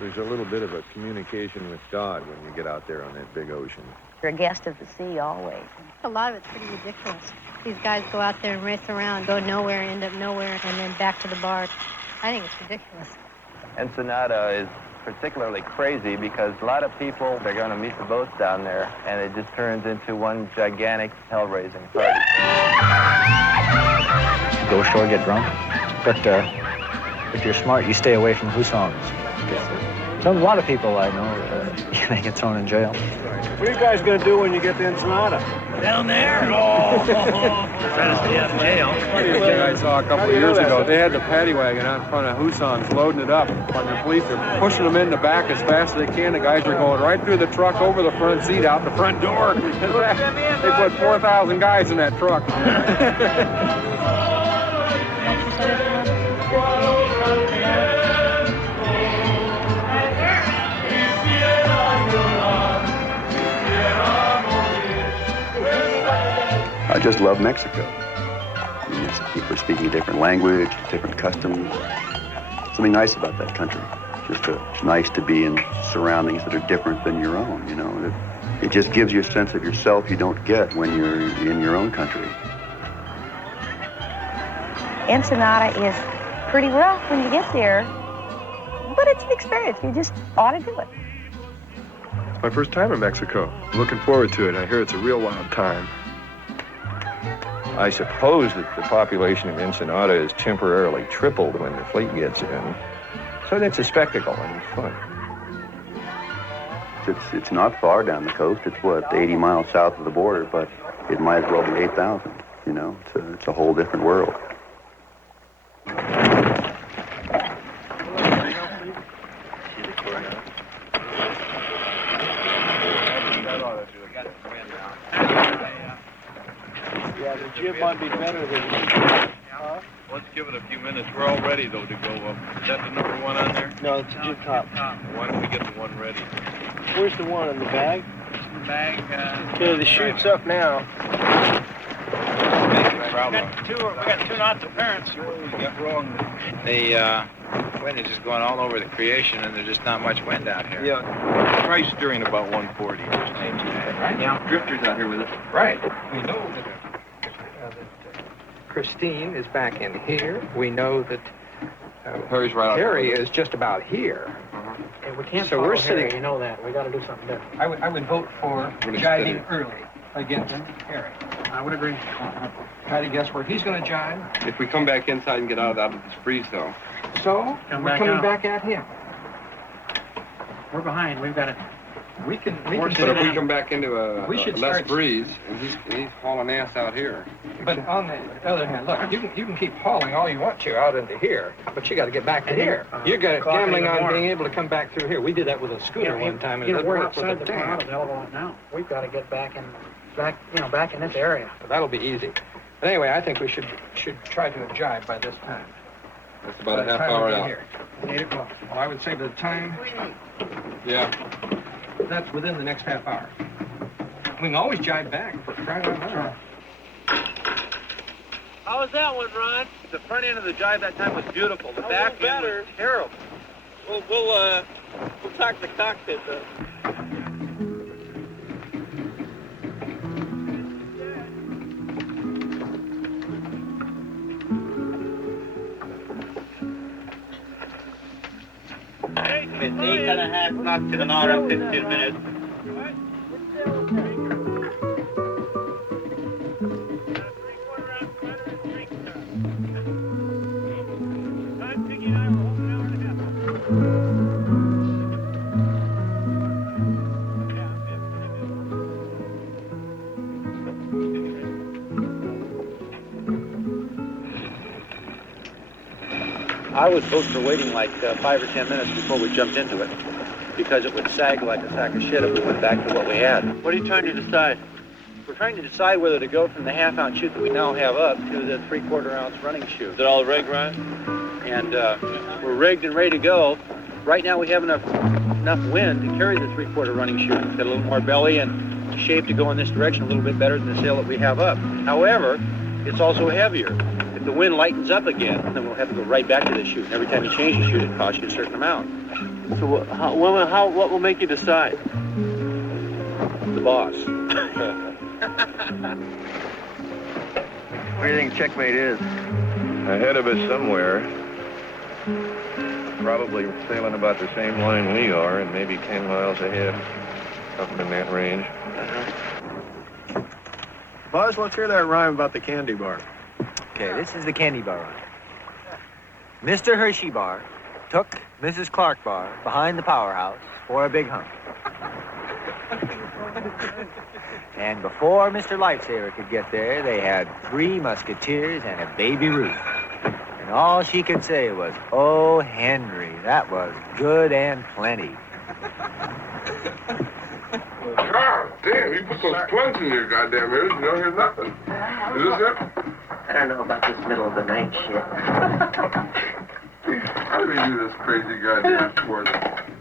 There's a little bit of a communication with God when you get out there on that big ocean. You're a guest of the sea always. A lot of it's pretty ridiculous. These guys go out there and race around, go nowhere, end up nowhere, and then back to the bar. I think it's ridiculous. Ensenada is particularly crazy because a lot of people, they're going to meet the boats down there, and it just turns into one gigantic hell-raising party. Go ashore, get drunk. But if you're smart, you stay away from Husongs. A lot of people I know, they get thrown in jail. What are you guys going to do when you get to Ensenada? Down there? Oh, trying to stay out of jail. I saw a couple of years ago, they had the paddy wagon out in front of Huson's, loading it up. When the police are pushing them in the back as fast as they can, the guys are going right through the truck, over the front seat, out the front door. They put 4,000 guys in that truck. I just love Mexico. People are speaking a different language, different customs. Something nice about that country. It's nice to be in surroundings that are different than your own, you know. It just gives you a sense of yourself you don't get when you're in your own country. Ensenada is pretty rough when you get there, but it's an experience. You just ought to do it. It's my first time in Mexico. I'm looking forward to it. I hear it's a real wild time. I suppose that the population of Ensenada is temporarily tripled when the fleet gets in. So that's a spectacle and it's fun. It's not far down the coast. It's, 80 miles south of the border, but it might as well be 8,000, you know. It's a whole different world. Yeah, the jib might be better than... Let's give it a few minutes. We're all ready, though, to go up. Is that the number one on there? No, it's a jib top. Why don't we get the one ready? Where's the one in the bag? The bag, Yeah, the chute's up now. we got 2 knots apparent. The wind is just going all over the creation, and there's just not much wind out here. Yeah, try steering about 140. Right? Yeah, drifters out here with us. Right. We know that Christine is back in here. We know that Harry's right out Harry is just about here. And we can't So follow we're Harry, sitting- you know that. We got to do something different. I would vote for Really jiving steady. early against Harry. I would agree. Try to guess where he's going to jive. If we come back inside and get out of this breeze, though. So Come we're back coming out. back at him. We're behind. We've got to... We can But if we come back into We should less start- breeze, and he's hauling ass out here. But on the other hand, look, you can keep hauling all you want to out into here, but you got to get back to here. You're gambling on being able to come back through here. We did that with a scooter one time, and it doesn't we're work with outside the the tank. cloud a hell of a lot now. We've got to get back in this area. That'll be easy. But anyway, I think we should try to jive by this time. That's about a By the half time hour we get out. here. 8 o'clock. Well, I would say by the time, Yeah. that's within the next half hour. We can always jive back for crying out loud. How was that one, Ron? The front end of the jive that time was beautiful. The back end was terrible. We'll talk the cockpit, though. It's 8.5 knots to the north in 15 minutes. I would vote for waiting like 5 or 10 minutes before we jumped into it, because it would sag like a sack of shit if we went back to what we had. What are you trying to decide? We're trying to decide whether to go from the half-ounce chute that we now have up to the 3/4-ounce running chute. Is it all rigged, Ron? And we're rigged and ready to go. Right now we have enough wind to carry the 3/4 running chute. It's got a little more belly and shape to go in this direction a little bit better than the sail that we have up. However, it's also heavier. If the wind lightens up again, then we'll have to go right back to the chute. And every time you change the chute, it costs you a certain amount. So what will make you decide? The boss. Where do you think checkmate is? Ahead of us somewhere. probably sailing about the same line we are, and maybe 10 miles ahead, something in that range. Buzz, let's hear that rhyme about the candy bar. Okay, this is the candy bar rhyme. Mr. Hershey Bar took Mrs. Clark Bar behind the powerhouse for a big hump. And before Mr. Lifesaver could get there, they had 3 musketeers and a baby Ruth. And all she could say was, "Oh, Henry, that was good and plenty." God damn, you put those plugs in your goddamn ears, you don't hear nothing. Is this it? I don't know about this middle of the night shit. How do we do this crazy goddamn sport?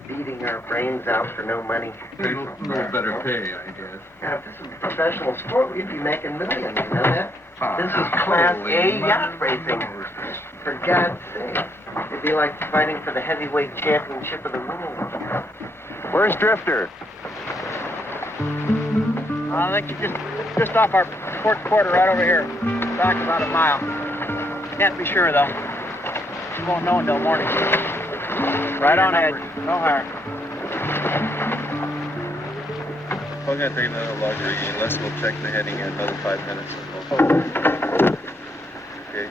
Beating our brains out for no money. No better pay, I guess. Now, if this was a professional sport, we'd be making millions, you know that? This is Class A yacht racing. For God's sake. It'd be like fighting for the heavyweight championship of the world. Where's Drifter? I think he's just off our port quarter right over here. Back about a mile. Can't be sure, though. You won't know until morning. Right on edge. No higher. We're going to take another lugger unless we'll check the heading in another 5 minutes. Okay.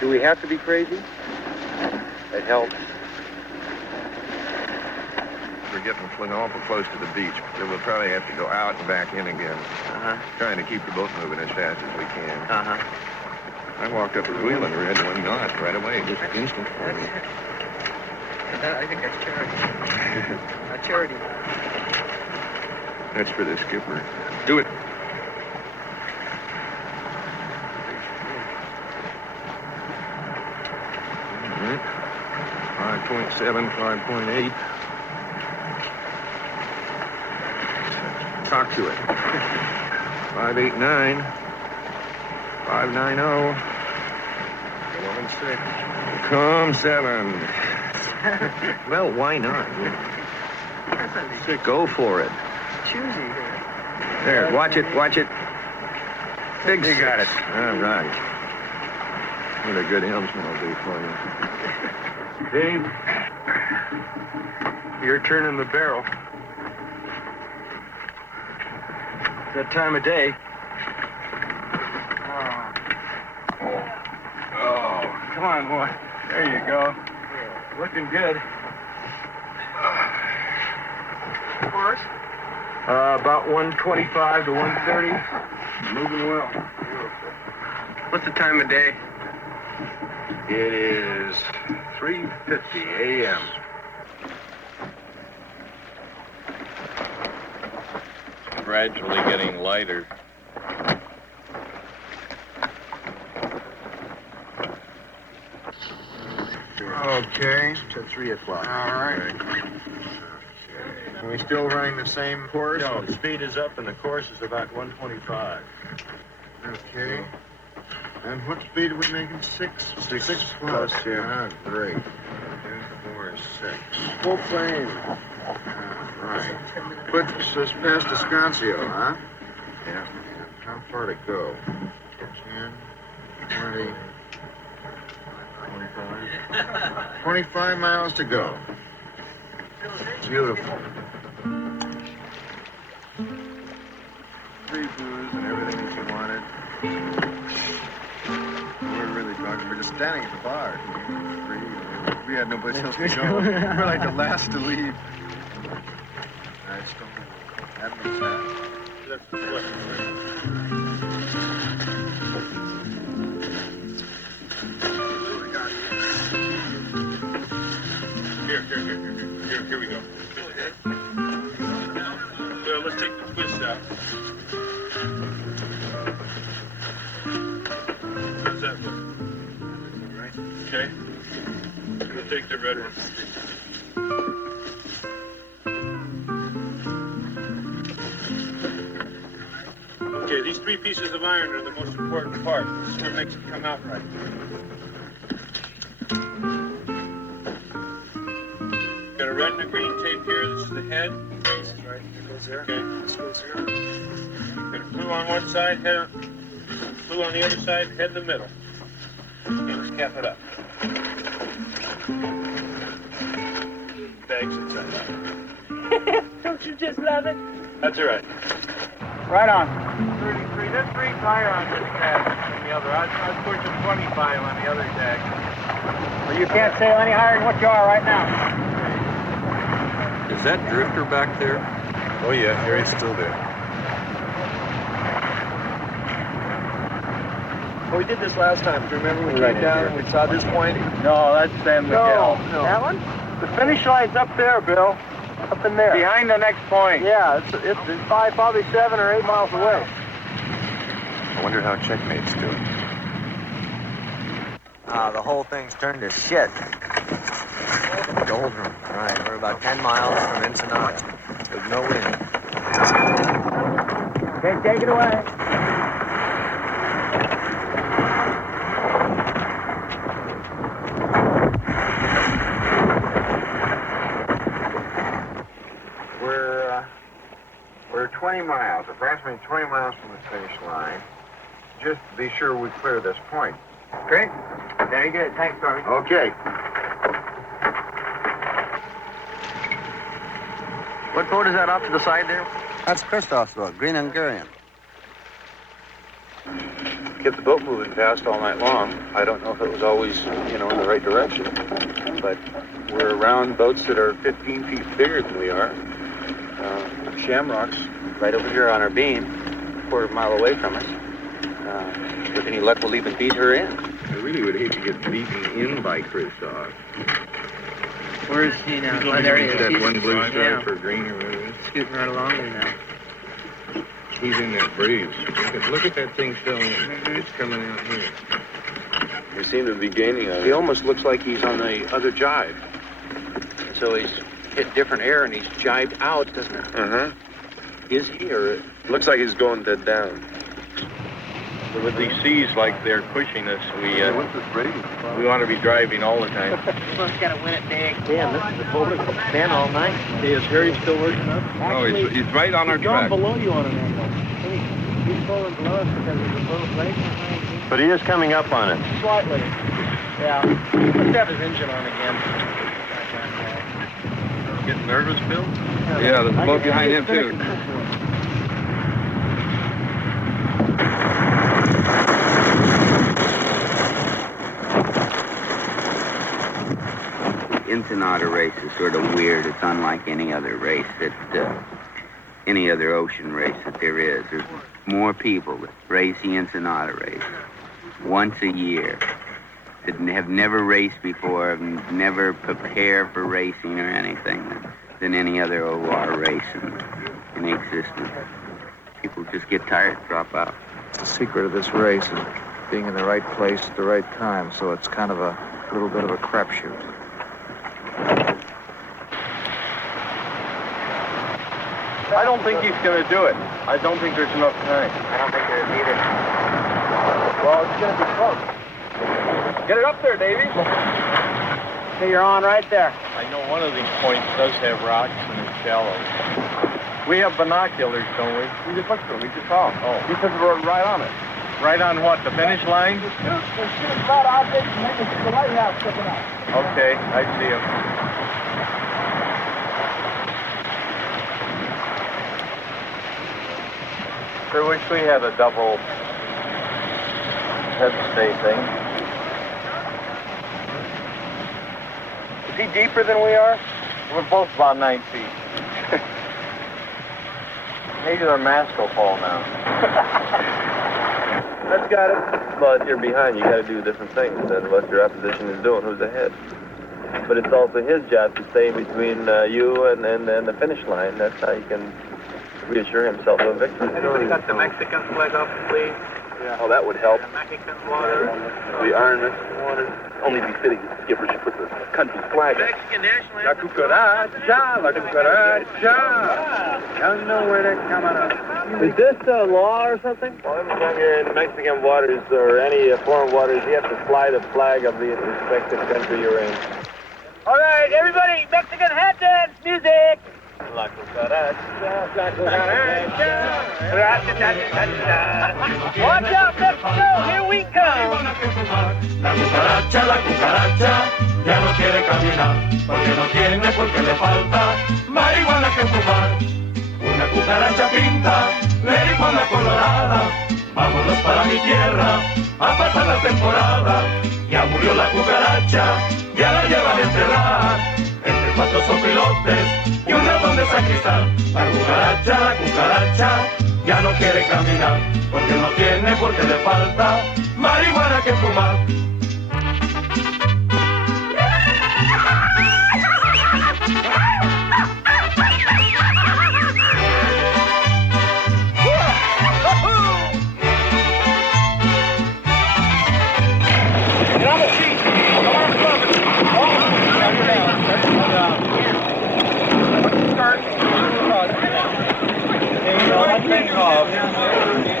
Do we have to be crazy? It helps. We're getting awful close to the beach, so we'll probably have to go out and back in again. Trying to keep the boat moving as fast as we can. I walked up a wheel and read 1 knot right away, just instant for me. I think that's charity. A charity. That's for the skipper. Do it. All right. 5.7, 5.8. Talk to it. 589. 590. 11.6. Come 7. Well, why not? Go for it. Choosy. There, watch it, watch it. Big You got it. All right. What a good helmsman will do for you. Dave, you're turning the barrel. That time of day. Oh, come on, boy. There you go. Looking good. Course? About 125 to 130. Moving well. What's the time of day? It is 3:50 a.m. Gradually getting lighter. Okay, to 3 o'clock. All right. Are we still running the same course? No, the speed is up and the course is about 125. Okay. And what speed are we making? 6 plus, yeah. Great. 2, 4, 6. Full plane. Right. Puts us past Descanso, huh? Yeah. How far to go? 10, 20, 25. 25 miles to go. Beautiful. Free booze and everything that you wanted. We're really drunk. We're just standing at the bar. Free. We had no place else to go. We're like the last to leave. I still haven't been sad. Here we go. Well, let's take the twist out. How's that look? Okay. We'll take the red one. Okay, these 3 pieces of iron are the most important part. This is what makes it come out right. Got a red and a green tape here. This is the head. This is right. It goes there. Okay. This goes here. Got a blue on one side, blue on the other side, head in the middle. Okay, let's Half it up. Bags inside. Don't you just love it? That's all right. Right on. 33. That's 3 higher on this tag than the other. I'd push a 25 on the other tag. Well, you can't sail any higher than what you are right now. Is that drifter back there? Oh, yeah. Harry's still there. Well, we did this last time. Do you remember we came down and we saw this point? No, that's San Miguel. No. That one? The finish line's up there, Bill. Up in there. Behind the next point. Yeah, it's probably 7 or 8 miles away. I wonder how Checkmate's doing. The whole thing's turned to shit. Doldrum. Right, we're about 10 miles from Ensenada. With no wind. Okay, take it away. We're 20 miles, approximately 20 miles from the finish line. Just to be sure we clear this point. Great. Very good. Thanks, Tommy. Okay. What boat is that off to the side there? That's Christoph's boat, Green Hungarian. Kept the boat moving fast all night long. I don't know if it was always, in the right direction. But we're around boats that are 15 feet bigger than we are. Shamrock's right over here on our beam, a quarter mile away from us. With any luck, we'll even beat her in. I really would hate to get beaten in by Kristoff. Where is he now? Oh, there he is. That one blue stripe or green or whatever it is. Scooting right along there now. He's in that breeze. Look at that thing still in. It's coming out here. We seem to be gaining on it. He almost looks like he's on the other jibe. So he's hit different air and he's jibed out, doesn't it? Uh-huh. Is he, or... Looks like he's going dead down. With these seas like they're pushing us, we want to be driving all the time. Just got to win it big. Damn, this is the boat that's been all night. Is Harry still working up? Actually, he's right on our track. Below you on an angle. He's pulling below us because there's a boat right behind. But he is coming up on it. Slightly. Yeah. Let's have his engine on again. Getting nervous, Bill? Yeah, there's a boat behind him, too. Ensenada race is sort of weird. It's unlike any other race any other ocean race that there is. There's more people that race the Ensenada race once a year that have never raced before, have never prepared for racing or anything than any other OR race in existence. People just get tired, drop out. The secret of this race is being in the right place at the right time, so it's kind of a little bit of a crapshoot. I don't think he's going to do it. I don't think there's enough time. I don't think there is either. Well, it's going to be close. Get it up there, Davey. Okay, you're on right there. I know one of these points does have rocks and it's shallow. We have binoculars, don't we? We just looked for them. We just saw them. Oh. Because we're right on it. Right on what? The finish line? There's about objects and then the lighthouse sticking out. Okay, I see them. I wish we had a double head spacing. Is he deeper than we are? We're both about 9 feet. Maybe their mask will fall now. That's got it. Well, if you're behind, you got to do different things than what your opposition is doing. Who's ahead? But it's also his job to stay between you and the finish line. That's how you can reassure himself of victory. Anybody got the Mexican flag up, please? Yeah. Oh, that would help. The Mexican water. The Iron Mexican water. Only be fitting if Skipper should put the country's flag up. Mexican national La cucaracha, la cucaracha. Don't know where they're coming up. Is this law or something? Well, every time you're in Mexican waters or any foreign waters, you have to fly the flag of the respective country you're in. All right, everybody, Mexican hat dance music. La cucaracha, la cucaracha. Watch out, let's go, here we come. La cucaracha, ya no quiere caminar, porque no tiene, porque le falta marihuana que fumar. Una cucaracha pinta, marihuana colorada, vámonos para mi tierra, a pasar la temporada. Ya murió la cucaracha, ya la llevan a enterrar, entre 4 sopilotes y un ratón de sacristán. La cucaracha, ya no quiere caminar, porque no tiene, porque le falta marihuana que fumar. Get on the seat. Come on,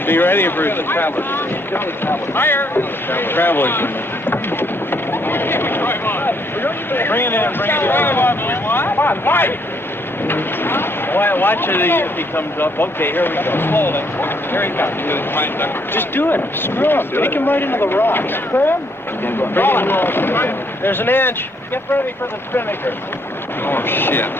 Be ready for the travelers. Higher. Travelers. Bring it in. Come on, Mike. Watch it if he comes up. Okay, here we go. Slowly. Here he comes. Just do it. Screw him. Take him right into the rocks. Cram. There's an inch. Get ready for the spinnaker. Oh, shit.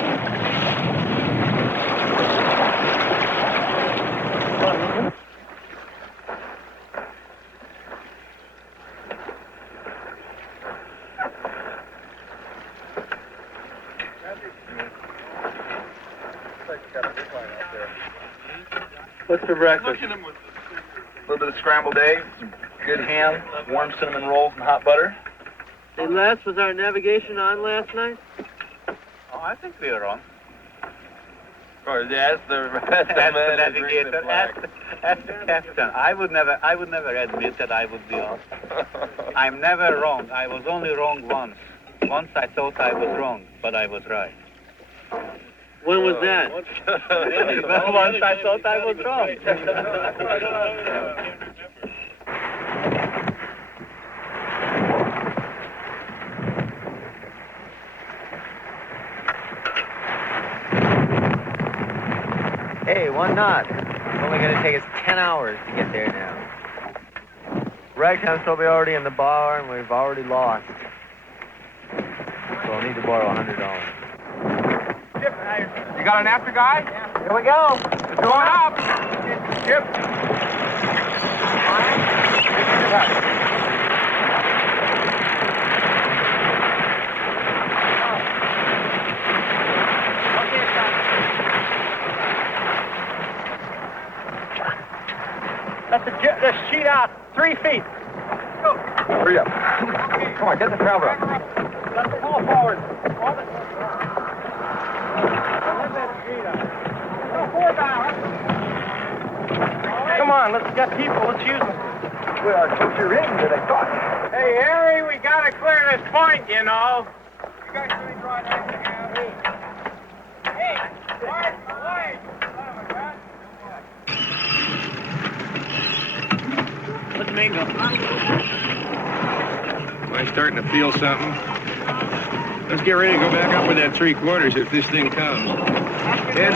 What's for breakfast? A little bit of scrambled eggs, some good ham, warm cinnamon rolls, and hot butter. Hey, Les, was our navigation on last night? Oh, I think we were on. Or ask the navigator, ask the captain. I would never admit that I would be on. I'm never wrong. I was only wrong once. Once I thought I was wrong, but I was right. When was that? Once I thought I was wrong. Hey, 1 knot. It's only going to take us 10 hours to get there now. Ragtime's probably already in the bar, and we've already lost. So I'll need to borrow $100. You got an after guy? Here we go. It's going up. Chip. Let's cheat out 3 feet. Go. Hurry up. Come on, get the trailer up. Let's pull forward. Come on, let's get people. Let's use them. Well, took your in, did I thought. Hey, Harry, we gotta clear this point, you know. You guys really draw that thing out. Hey, where's my leg? Let's mingle. Am I starting to feel something? Let's get ready to go back up with that 3/4 if this thing comes. Head.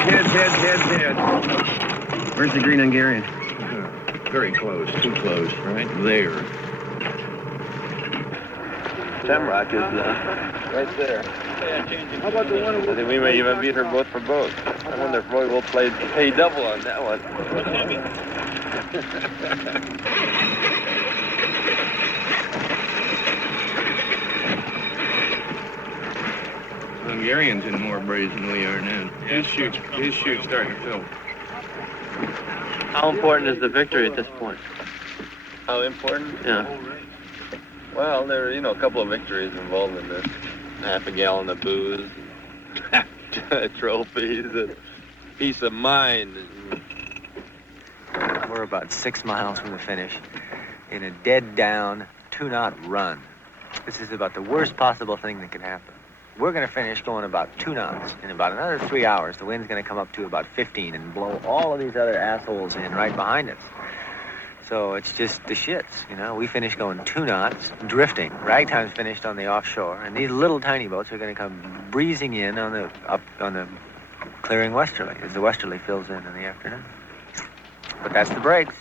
Where's the Green Hungarian? Very close, too close, right there. Shamrock is right there. How about the one I think we may even beat her both for both. I wonder if Roy will pay double on that one. Hungarian's in more braves than we are now. His shoot's starting to fill. How important is the victory at this point? How important? Yeah. Well, there are, a couple of victories involved in this. Half a gallon of booze, trophies, and peace of mind. We're about 6 miles from the finish in a dead-down 2-knot run. This is about the worst possible thing that could happen. We're going to finish going about 2 knots. In about another 3 hours, the wind's going to come up to about 15 and blow all of these other assholes in right behind us. So it's just the shits, We finished going 2 knots, drifting. Ragtime's finished on the offshore, and these little tiny boats are going to come breezing in on the clearing westerly as the westerly fills in the afternoon. But that's the breaks.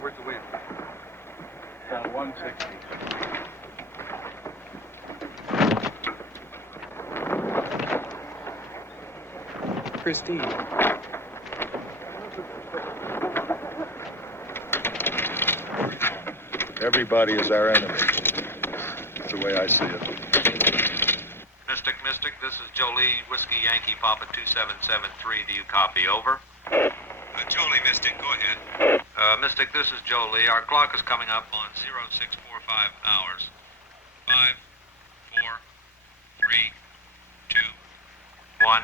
Where's the wind? 160. Christine. Everybody is our enemy. That's the way I see it. Mystic, this is Jolie, Whiskey Yankee Papa 2773. Do you copy? Over. Jolie, Mystic, go ahead. Mystic, this is Jolie. Our clock is coming up on 0645 hours. 5, 4, 3, 2, 1.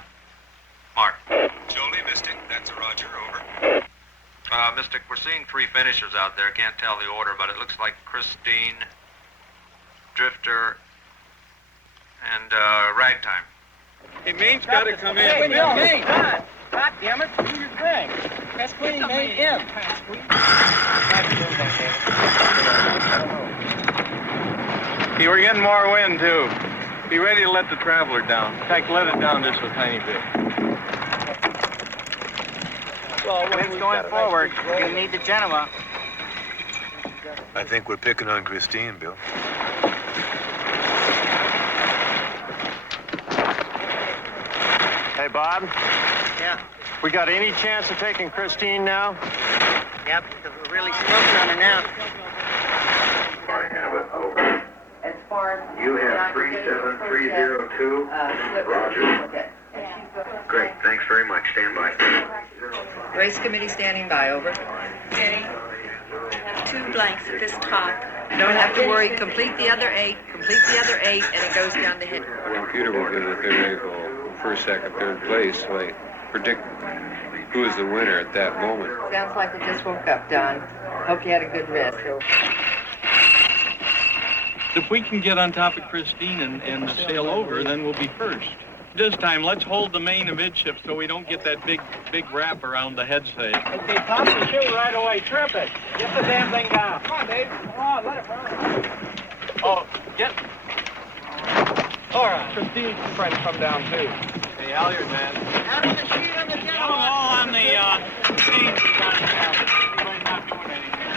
Mark. Jolie, Mystic, that's a Roger, over. Mystic, we're seeing 3 finishers out there. Can't tell the order, but it looks like Christine, Drifter, and Ragtime. Hey, Maine's got to come in. Hey, Bill, Maine. God damn it, do your thing. Pass Queen, Maine in. Hey, we're getting more wind, too. Be ready to let the Traveler down. In fact, let it down just a tiny bit. Well, wind's going forward. You need the Genoa. I think we're picking on Christine, Bill. Hey, Bob, Yeah. we got any chance of taking Christine now? Yep, because we're really smoking on her now. As far as You have 37302. Roger. Great, thanks very much. Stand by. race committee standing by, over. Jenny, 2 blanks at this top. Don't have to worry, complete the other 8, and it goes down to headquarters. When Peter was in the theoretical first, second, third place, so I predict who is the winner at that moment. Sounds like you just woke up, Don. Hope you had a good rest. So. If we can get on top of Christine and sail over, then we'll be first. This time, let's hold the main amidships so we don't get that big wrap around the head sail. Okay, pop the shoe right away. Trip it. Get the damn thing down. Come on, Dave. Come on, let it run. Oh, get... All right. Christine's trying to come down, too. Hey, Halyard, man. Having the sheet on the Genoa. all on the chain.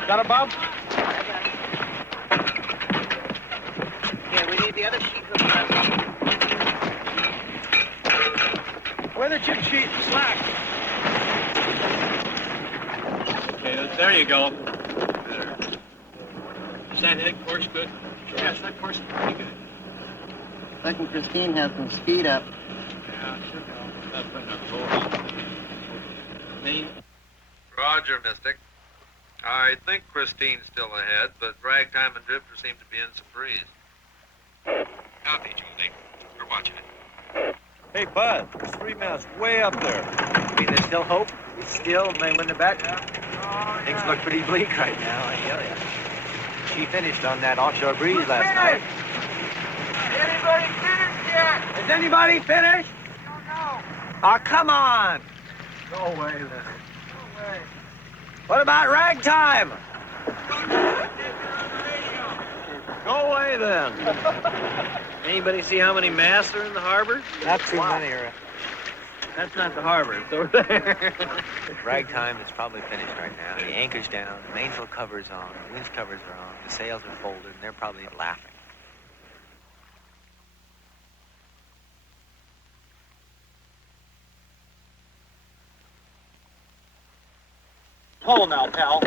Got it, Bob? Yeah, we need the other sheet for the rest. Weather chip sheet, slack. Okay, there you go. Is that head course good? Yes, that course is pretty good. Reckon Christine has some speed up. Yeah, sure. That's been a Maine. Roger, Mystic. I think Christine's still ahead, but Ragtime and Drifter seem to be in some breeze. Copy, Jolie. We're watching it. Hey, Bud, there's 3 miles way up there. I mean, there's still hope. We still may win the bet. Things look pretty bleak right now, I tell you. She finished on that offshore breeze last night. Anybody finished yet? Is anybody finished? No. Oh, come on. Go away, then. Go away. What about Ragtime? Go away, then. Anybody see how many masts are in the harbor? Not too many. That's not the harbor. It's over there. Ragtime is probably finished right now. The anchor's down, the mainsail cover's on, the winch covers are on, the sails are folded, and they're probably laughing. Pull now, pal.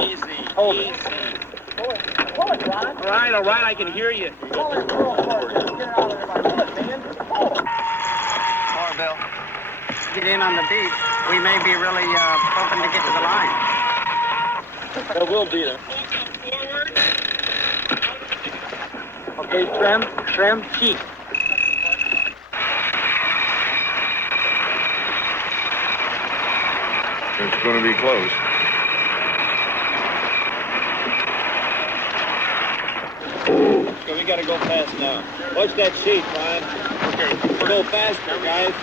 Easy. Hold it. Pull it, Ron. All right, I can hear you. Pull it. Get it out of there. Pull it, man. Pull it. Come on, Bill. Get in on the beach. We may be really hoping to get to the line. That will beat him. Okay, trim, cheek. It's going to be close. Okay, we gotta go fast now. Watch that sheet, man. Okay. We'll go faster, guys.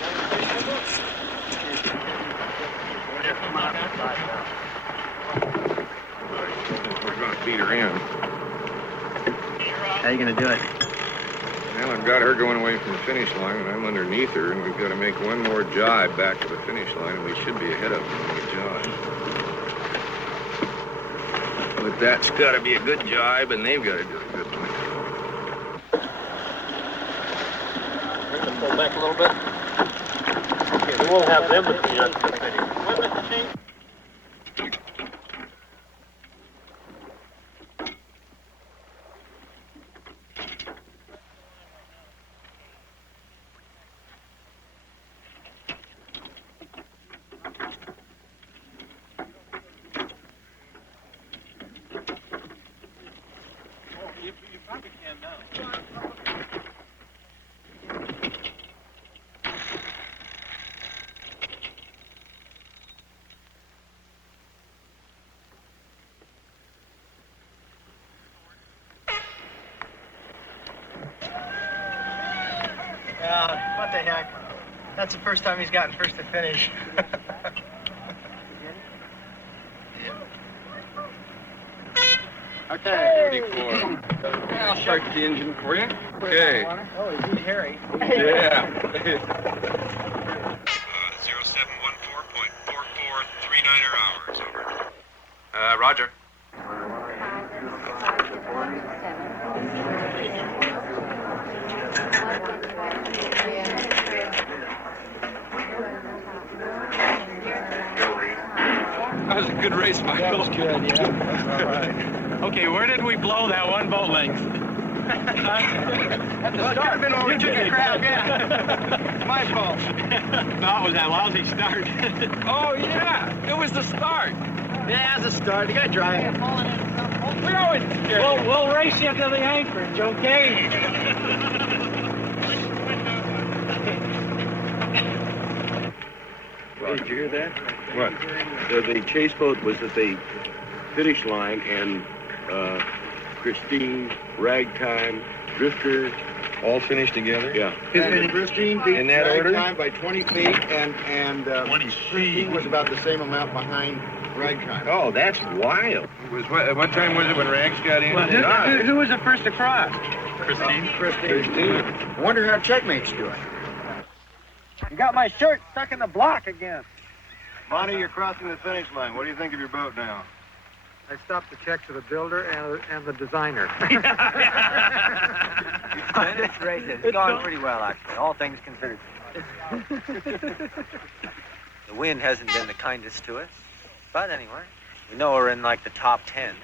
We're going to beat her in. How you going to do it? Well, I've got her going away from the finish line, and I'm underneath her, and we've got to make one more jibe back to the finish line, and we should be ahead of them when we jibe. But that's got to be a good jibe, and they've got to do a good one. We're going to pull back a little bit. Okay, we won't have them between us and the finish. What, Mr. Chief? What the heck? That's the first time he's gotten first to finish. Okay. 34. I'll start the engine for you. Okay. Oh, he's Harry. Yeah. 0714.4439 hours, over. Roger. That was a good race, Michael. That was good, yeah. That's all right. Okay, where did we blow that one boat length? At the start, you took a crap, yeah. My fault. No, it was that lousy start. Oh, yeah. It was the start. Yeah, it's a start. You got to drive. We always We'll race you to the anchorage, okay? Well, did you hear that? What? The chase boat was at the finish line, and Christine, Ragtime, Drifter, All finished together? yeah. And Christine beat In that order? Ragtime by 20 feet, and Christine was about the same amount behind Ragtime. Oh, that's wild. What time was it when Rags got in? Who was the first to cross? Christine? Christine. I wonder how Checkmate's doing. You got my shirt stuck in the block again. Monty, you're crossing the finish line. What do you think of your boat now? I stopped to check to the builder and the designer. It's racing. It's going pretty well, actually, all things considered. The wind hasn't been the kindest to us, but anyway, we know we're in like the top 10.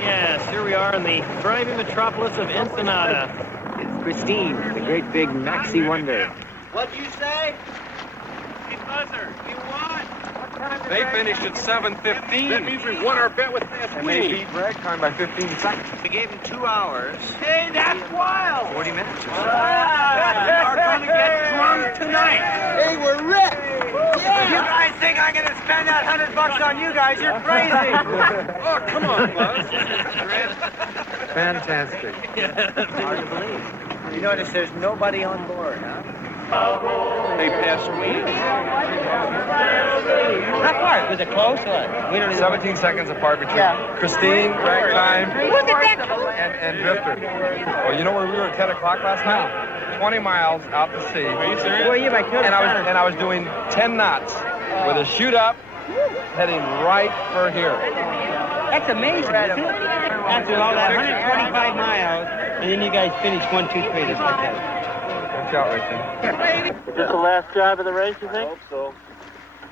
Yes, here we are in the thriving metropolis of Ensenada. It's Christine, the great big maxi wonder. What'd you say? Buzzer, you won. They finished at 7:15. That means we won our bet with that And they beat Ragtime by 15 seconds. We gave him 2 hours. Hey, that's wild. 40 minutes or so. We are going to get drunk tonight. Hey, we're rich! Yeah. You guys think I'm going to spend that $100 on you guys? You're crazy! Oh, come on, Buzz. Fantastic. Hard to believe. You notice there's nobody on board, huh? They passed me. How far? Was it close? We don't 17 seconds apart between Christine, Ragtime, and Drifter. Well, you know where we were at 10 o'clock last night? 20 miles out to sea. Are you serious? Well, you might And I was doing 10 knots with a shoot up, heading right for here. That's amazing, isn't it? After all that 125 miles, and then you guys finish 1, 2, 3 just like that. Watch out right there. Is this the last drive of the race, you think? I hope so.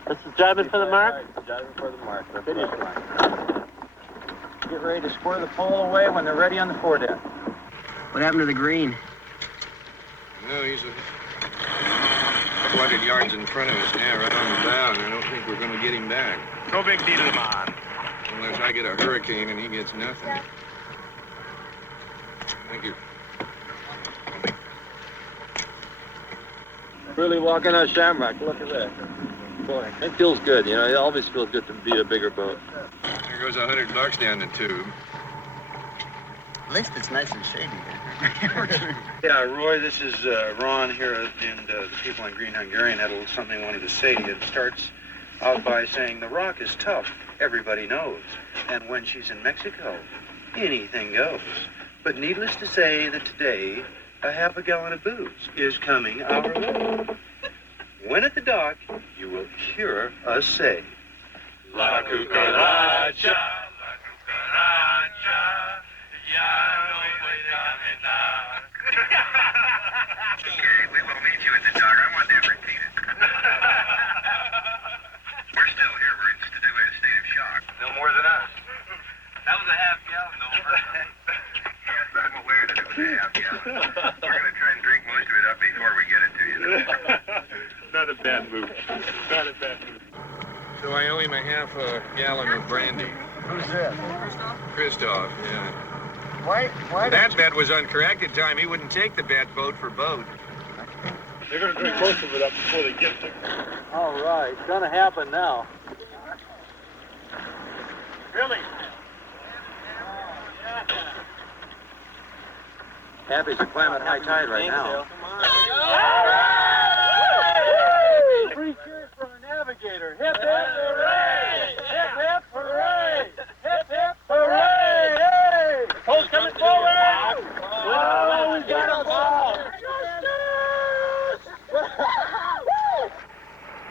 This is driving for the mark? Driving for the mark. The finish line. Get ready to square the pole away when they're ready on the foredeck. What happened to the green? No, he's 200 yards in front of us now, right on the bow, and I don't think we're going to get him back. No big deal, man. Unless I get a hurricane and he gets nothing. Thank you. Really walking on Shamrock. Look at that. Boy, it feels good. You know, it always feels good to beat a bigger boat. There goes $100 down the tube. At least it's nice and shady here. Yeah, Roy, this is Ron here, and the people in Green Hungarian had a little something they wanted to say to you. It starts out by saying, the Rock is tough, everybody knows. And when she's in Mexico, anything goes. But needless to say that today, a half a gallon of booze is coming our way. When at the dock, you will hear us say, La cucaracha, la cucaracha, ya no puede caminar. Okay, we will meet you at the dock. I want that repeated. We're still here. We're still in a state of shock. No more than us. That was a half gallon over. Yes, I'm aware that it was a half gallon. We're going to try and drink most of it up before we get it to you. Not a bad move. Not a bad move. So I owe him a half a gallon of brandy. Who's that? Christoph, yeah. Why That bet was uncorrected, Tom. He wouldn't take the bet boat for boat. They're going to drink most of it up before they get there. All right, it's gonna happen now. Really? Happy's are climbing high tide right now. Free cheers for our navigator. Hip, hip, hooray! Hip, hip, hooray! Hip, hip, hooray! Hey! Post coming forward! Oh, we got a ball!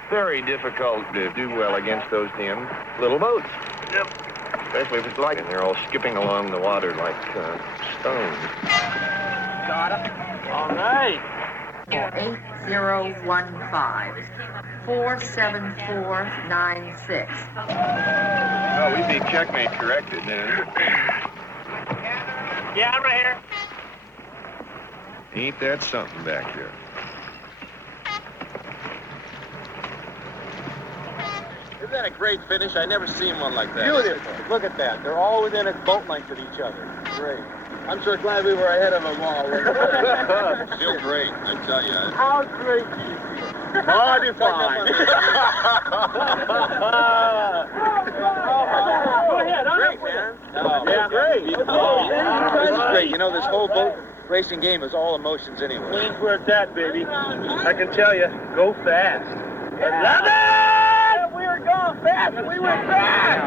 Very difficult to do well against those damn little boats. Yep. Especially if it's light and they're all skipping along the water like stones. Got it. All right. 8015 47496. Oh, we'd be checkmate corrected then. Yeah, I'm right here. Ain't that something back there? Isn't that a great finish? I never seen one like that. Beautiful. Look at that. They're all within a boat length of each other. Great. I'm sure glad we were ahead of them all. Feel great, I tell you. How great do you feel? Mighty fine. Go ahead. Great, man. Yeah, great. This is great. You know, this whole boat racing game is all emotions anyway. Means where it's at, baby. I can tell you, go fast. Love it! We were going fast. We were fast.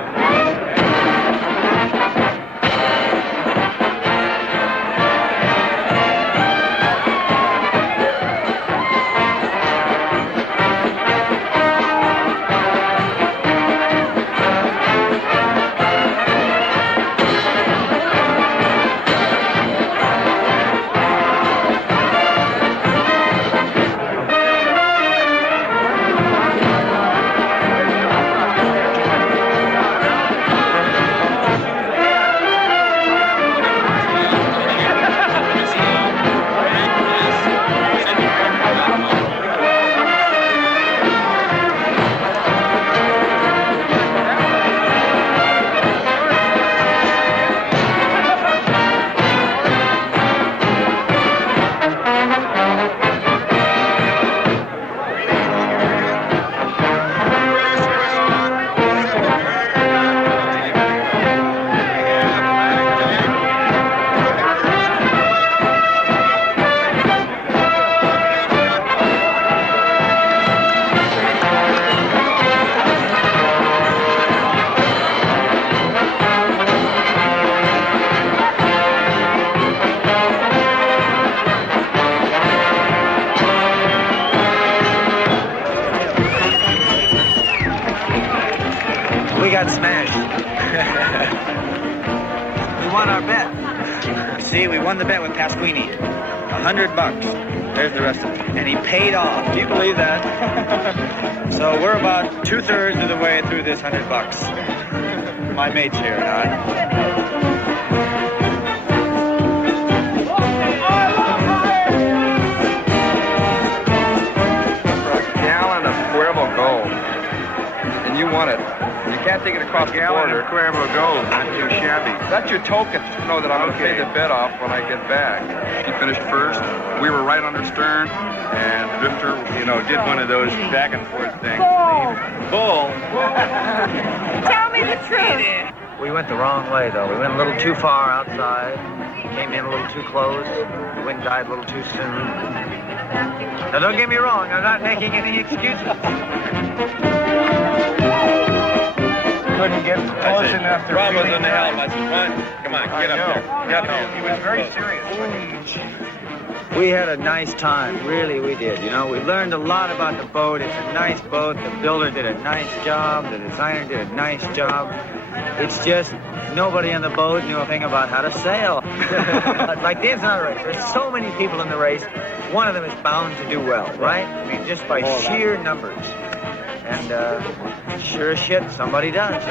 We got smashed. We won our bet. See, we won the bet with Pasquini. $100. There's the rest of it. And he paid off. Do you believe that? So we're about 2/3 of the way through this $100. My mate's here and I. can't take it across the Gallon border. of Cuervo Gold, not too shabby. That's your token to know that I'm going to pay the bet off when I get back. She finished first. We were right under stern, and Drifter, Did one of those back and forth things. Bull. Tell me the truth. We went the wrong way, though. We went a little too far outside. Came in a little too close. The wind died a little too soon. Now, don't get me wrong. I'm not making any excuses. Couldn't get close enough to Ron was really in the helm. I said, Ron, come on, get up there. Get up there. He was very serious when he... We had a nice time, really we did. We learned a lot about the boat. It's a nice boat. The builder did a nice job. The designer did a nice job. It's just nobody on the boat knew a thing about how to sail. Like this on a race, there's so many people in the race. One of them is bound to do well, right? I mean, just by sheer numbers. And sure as shit, somebody does,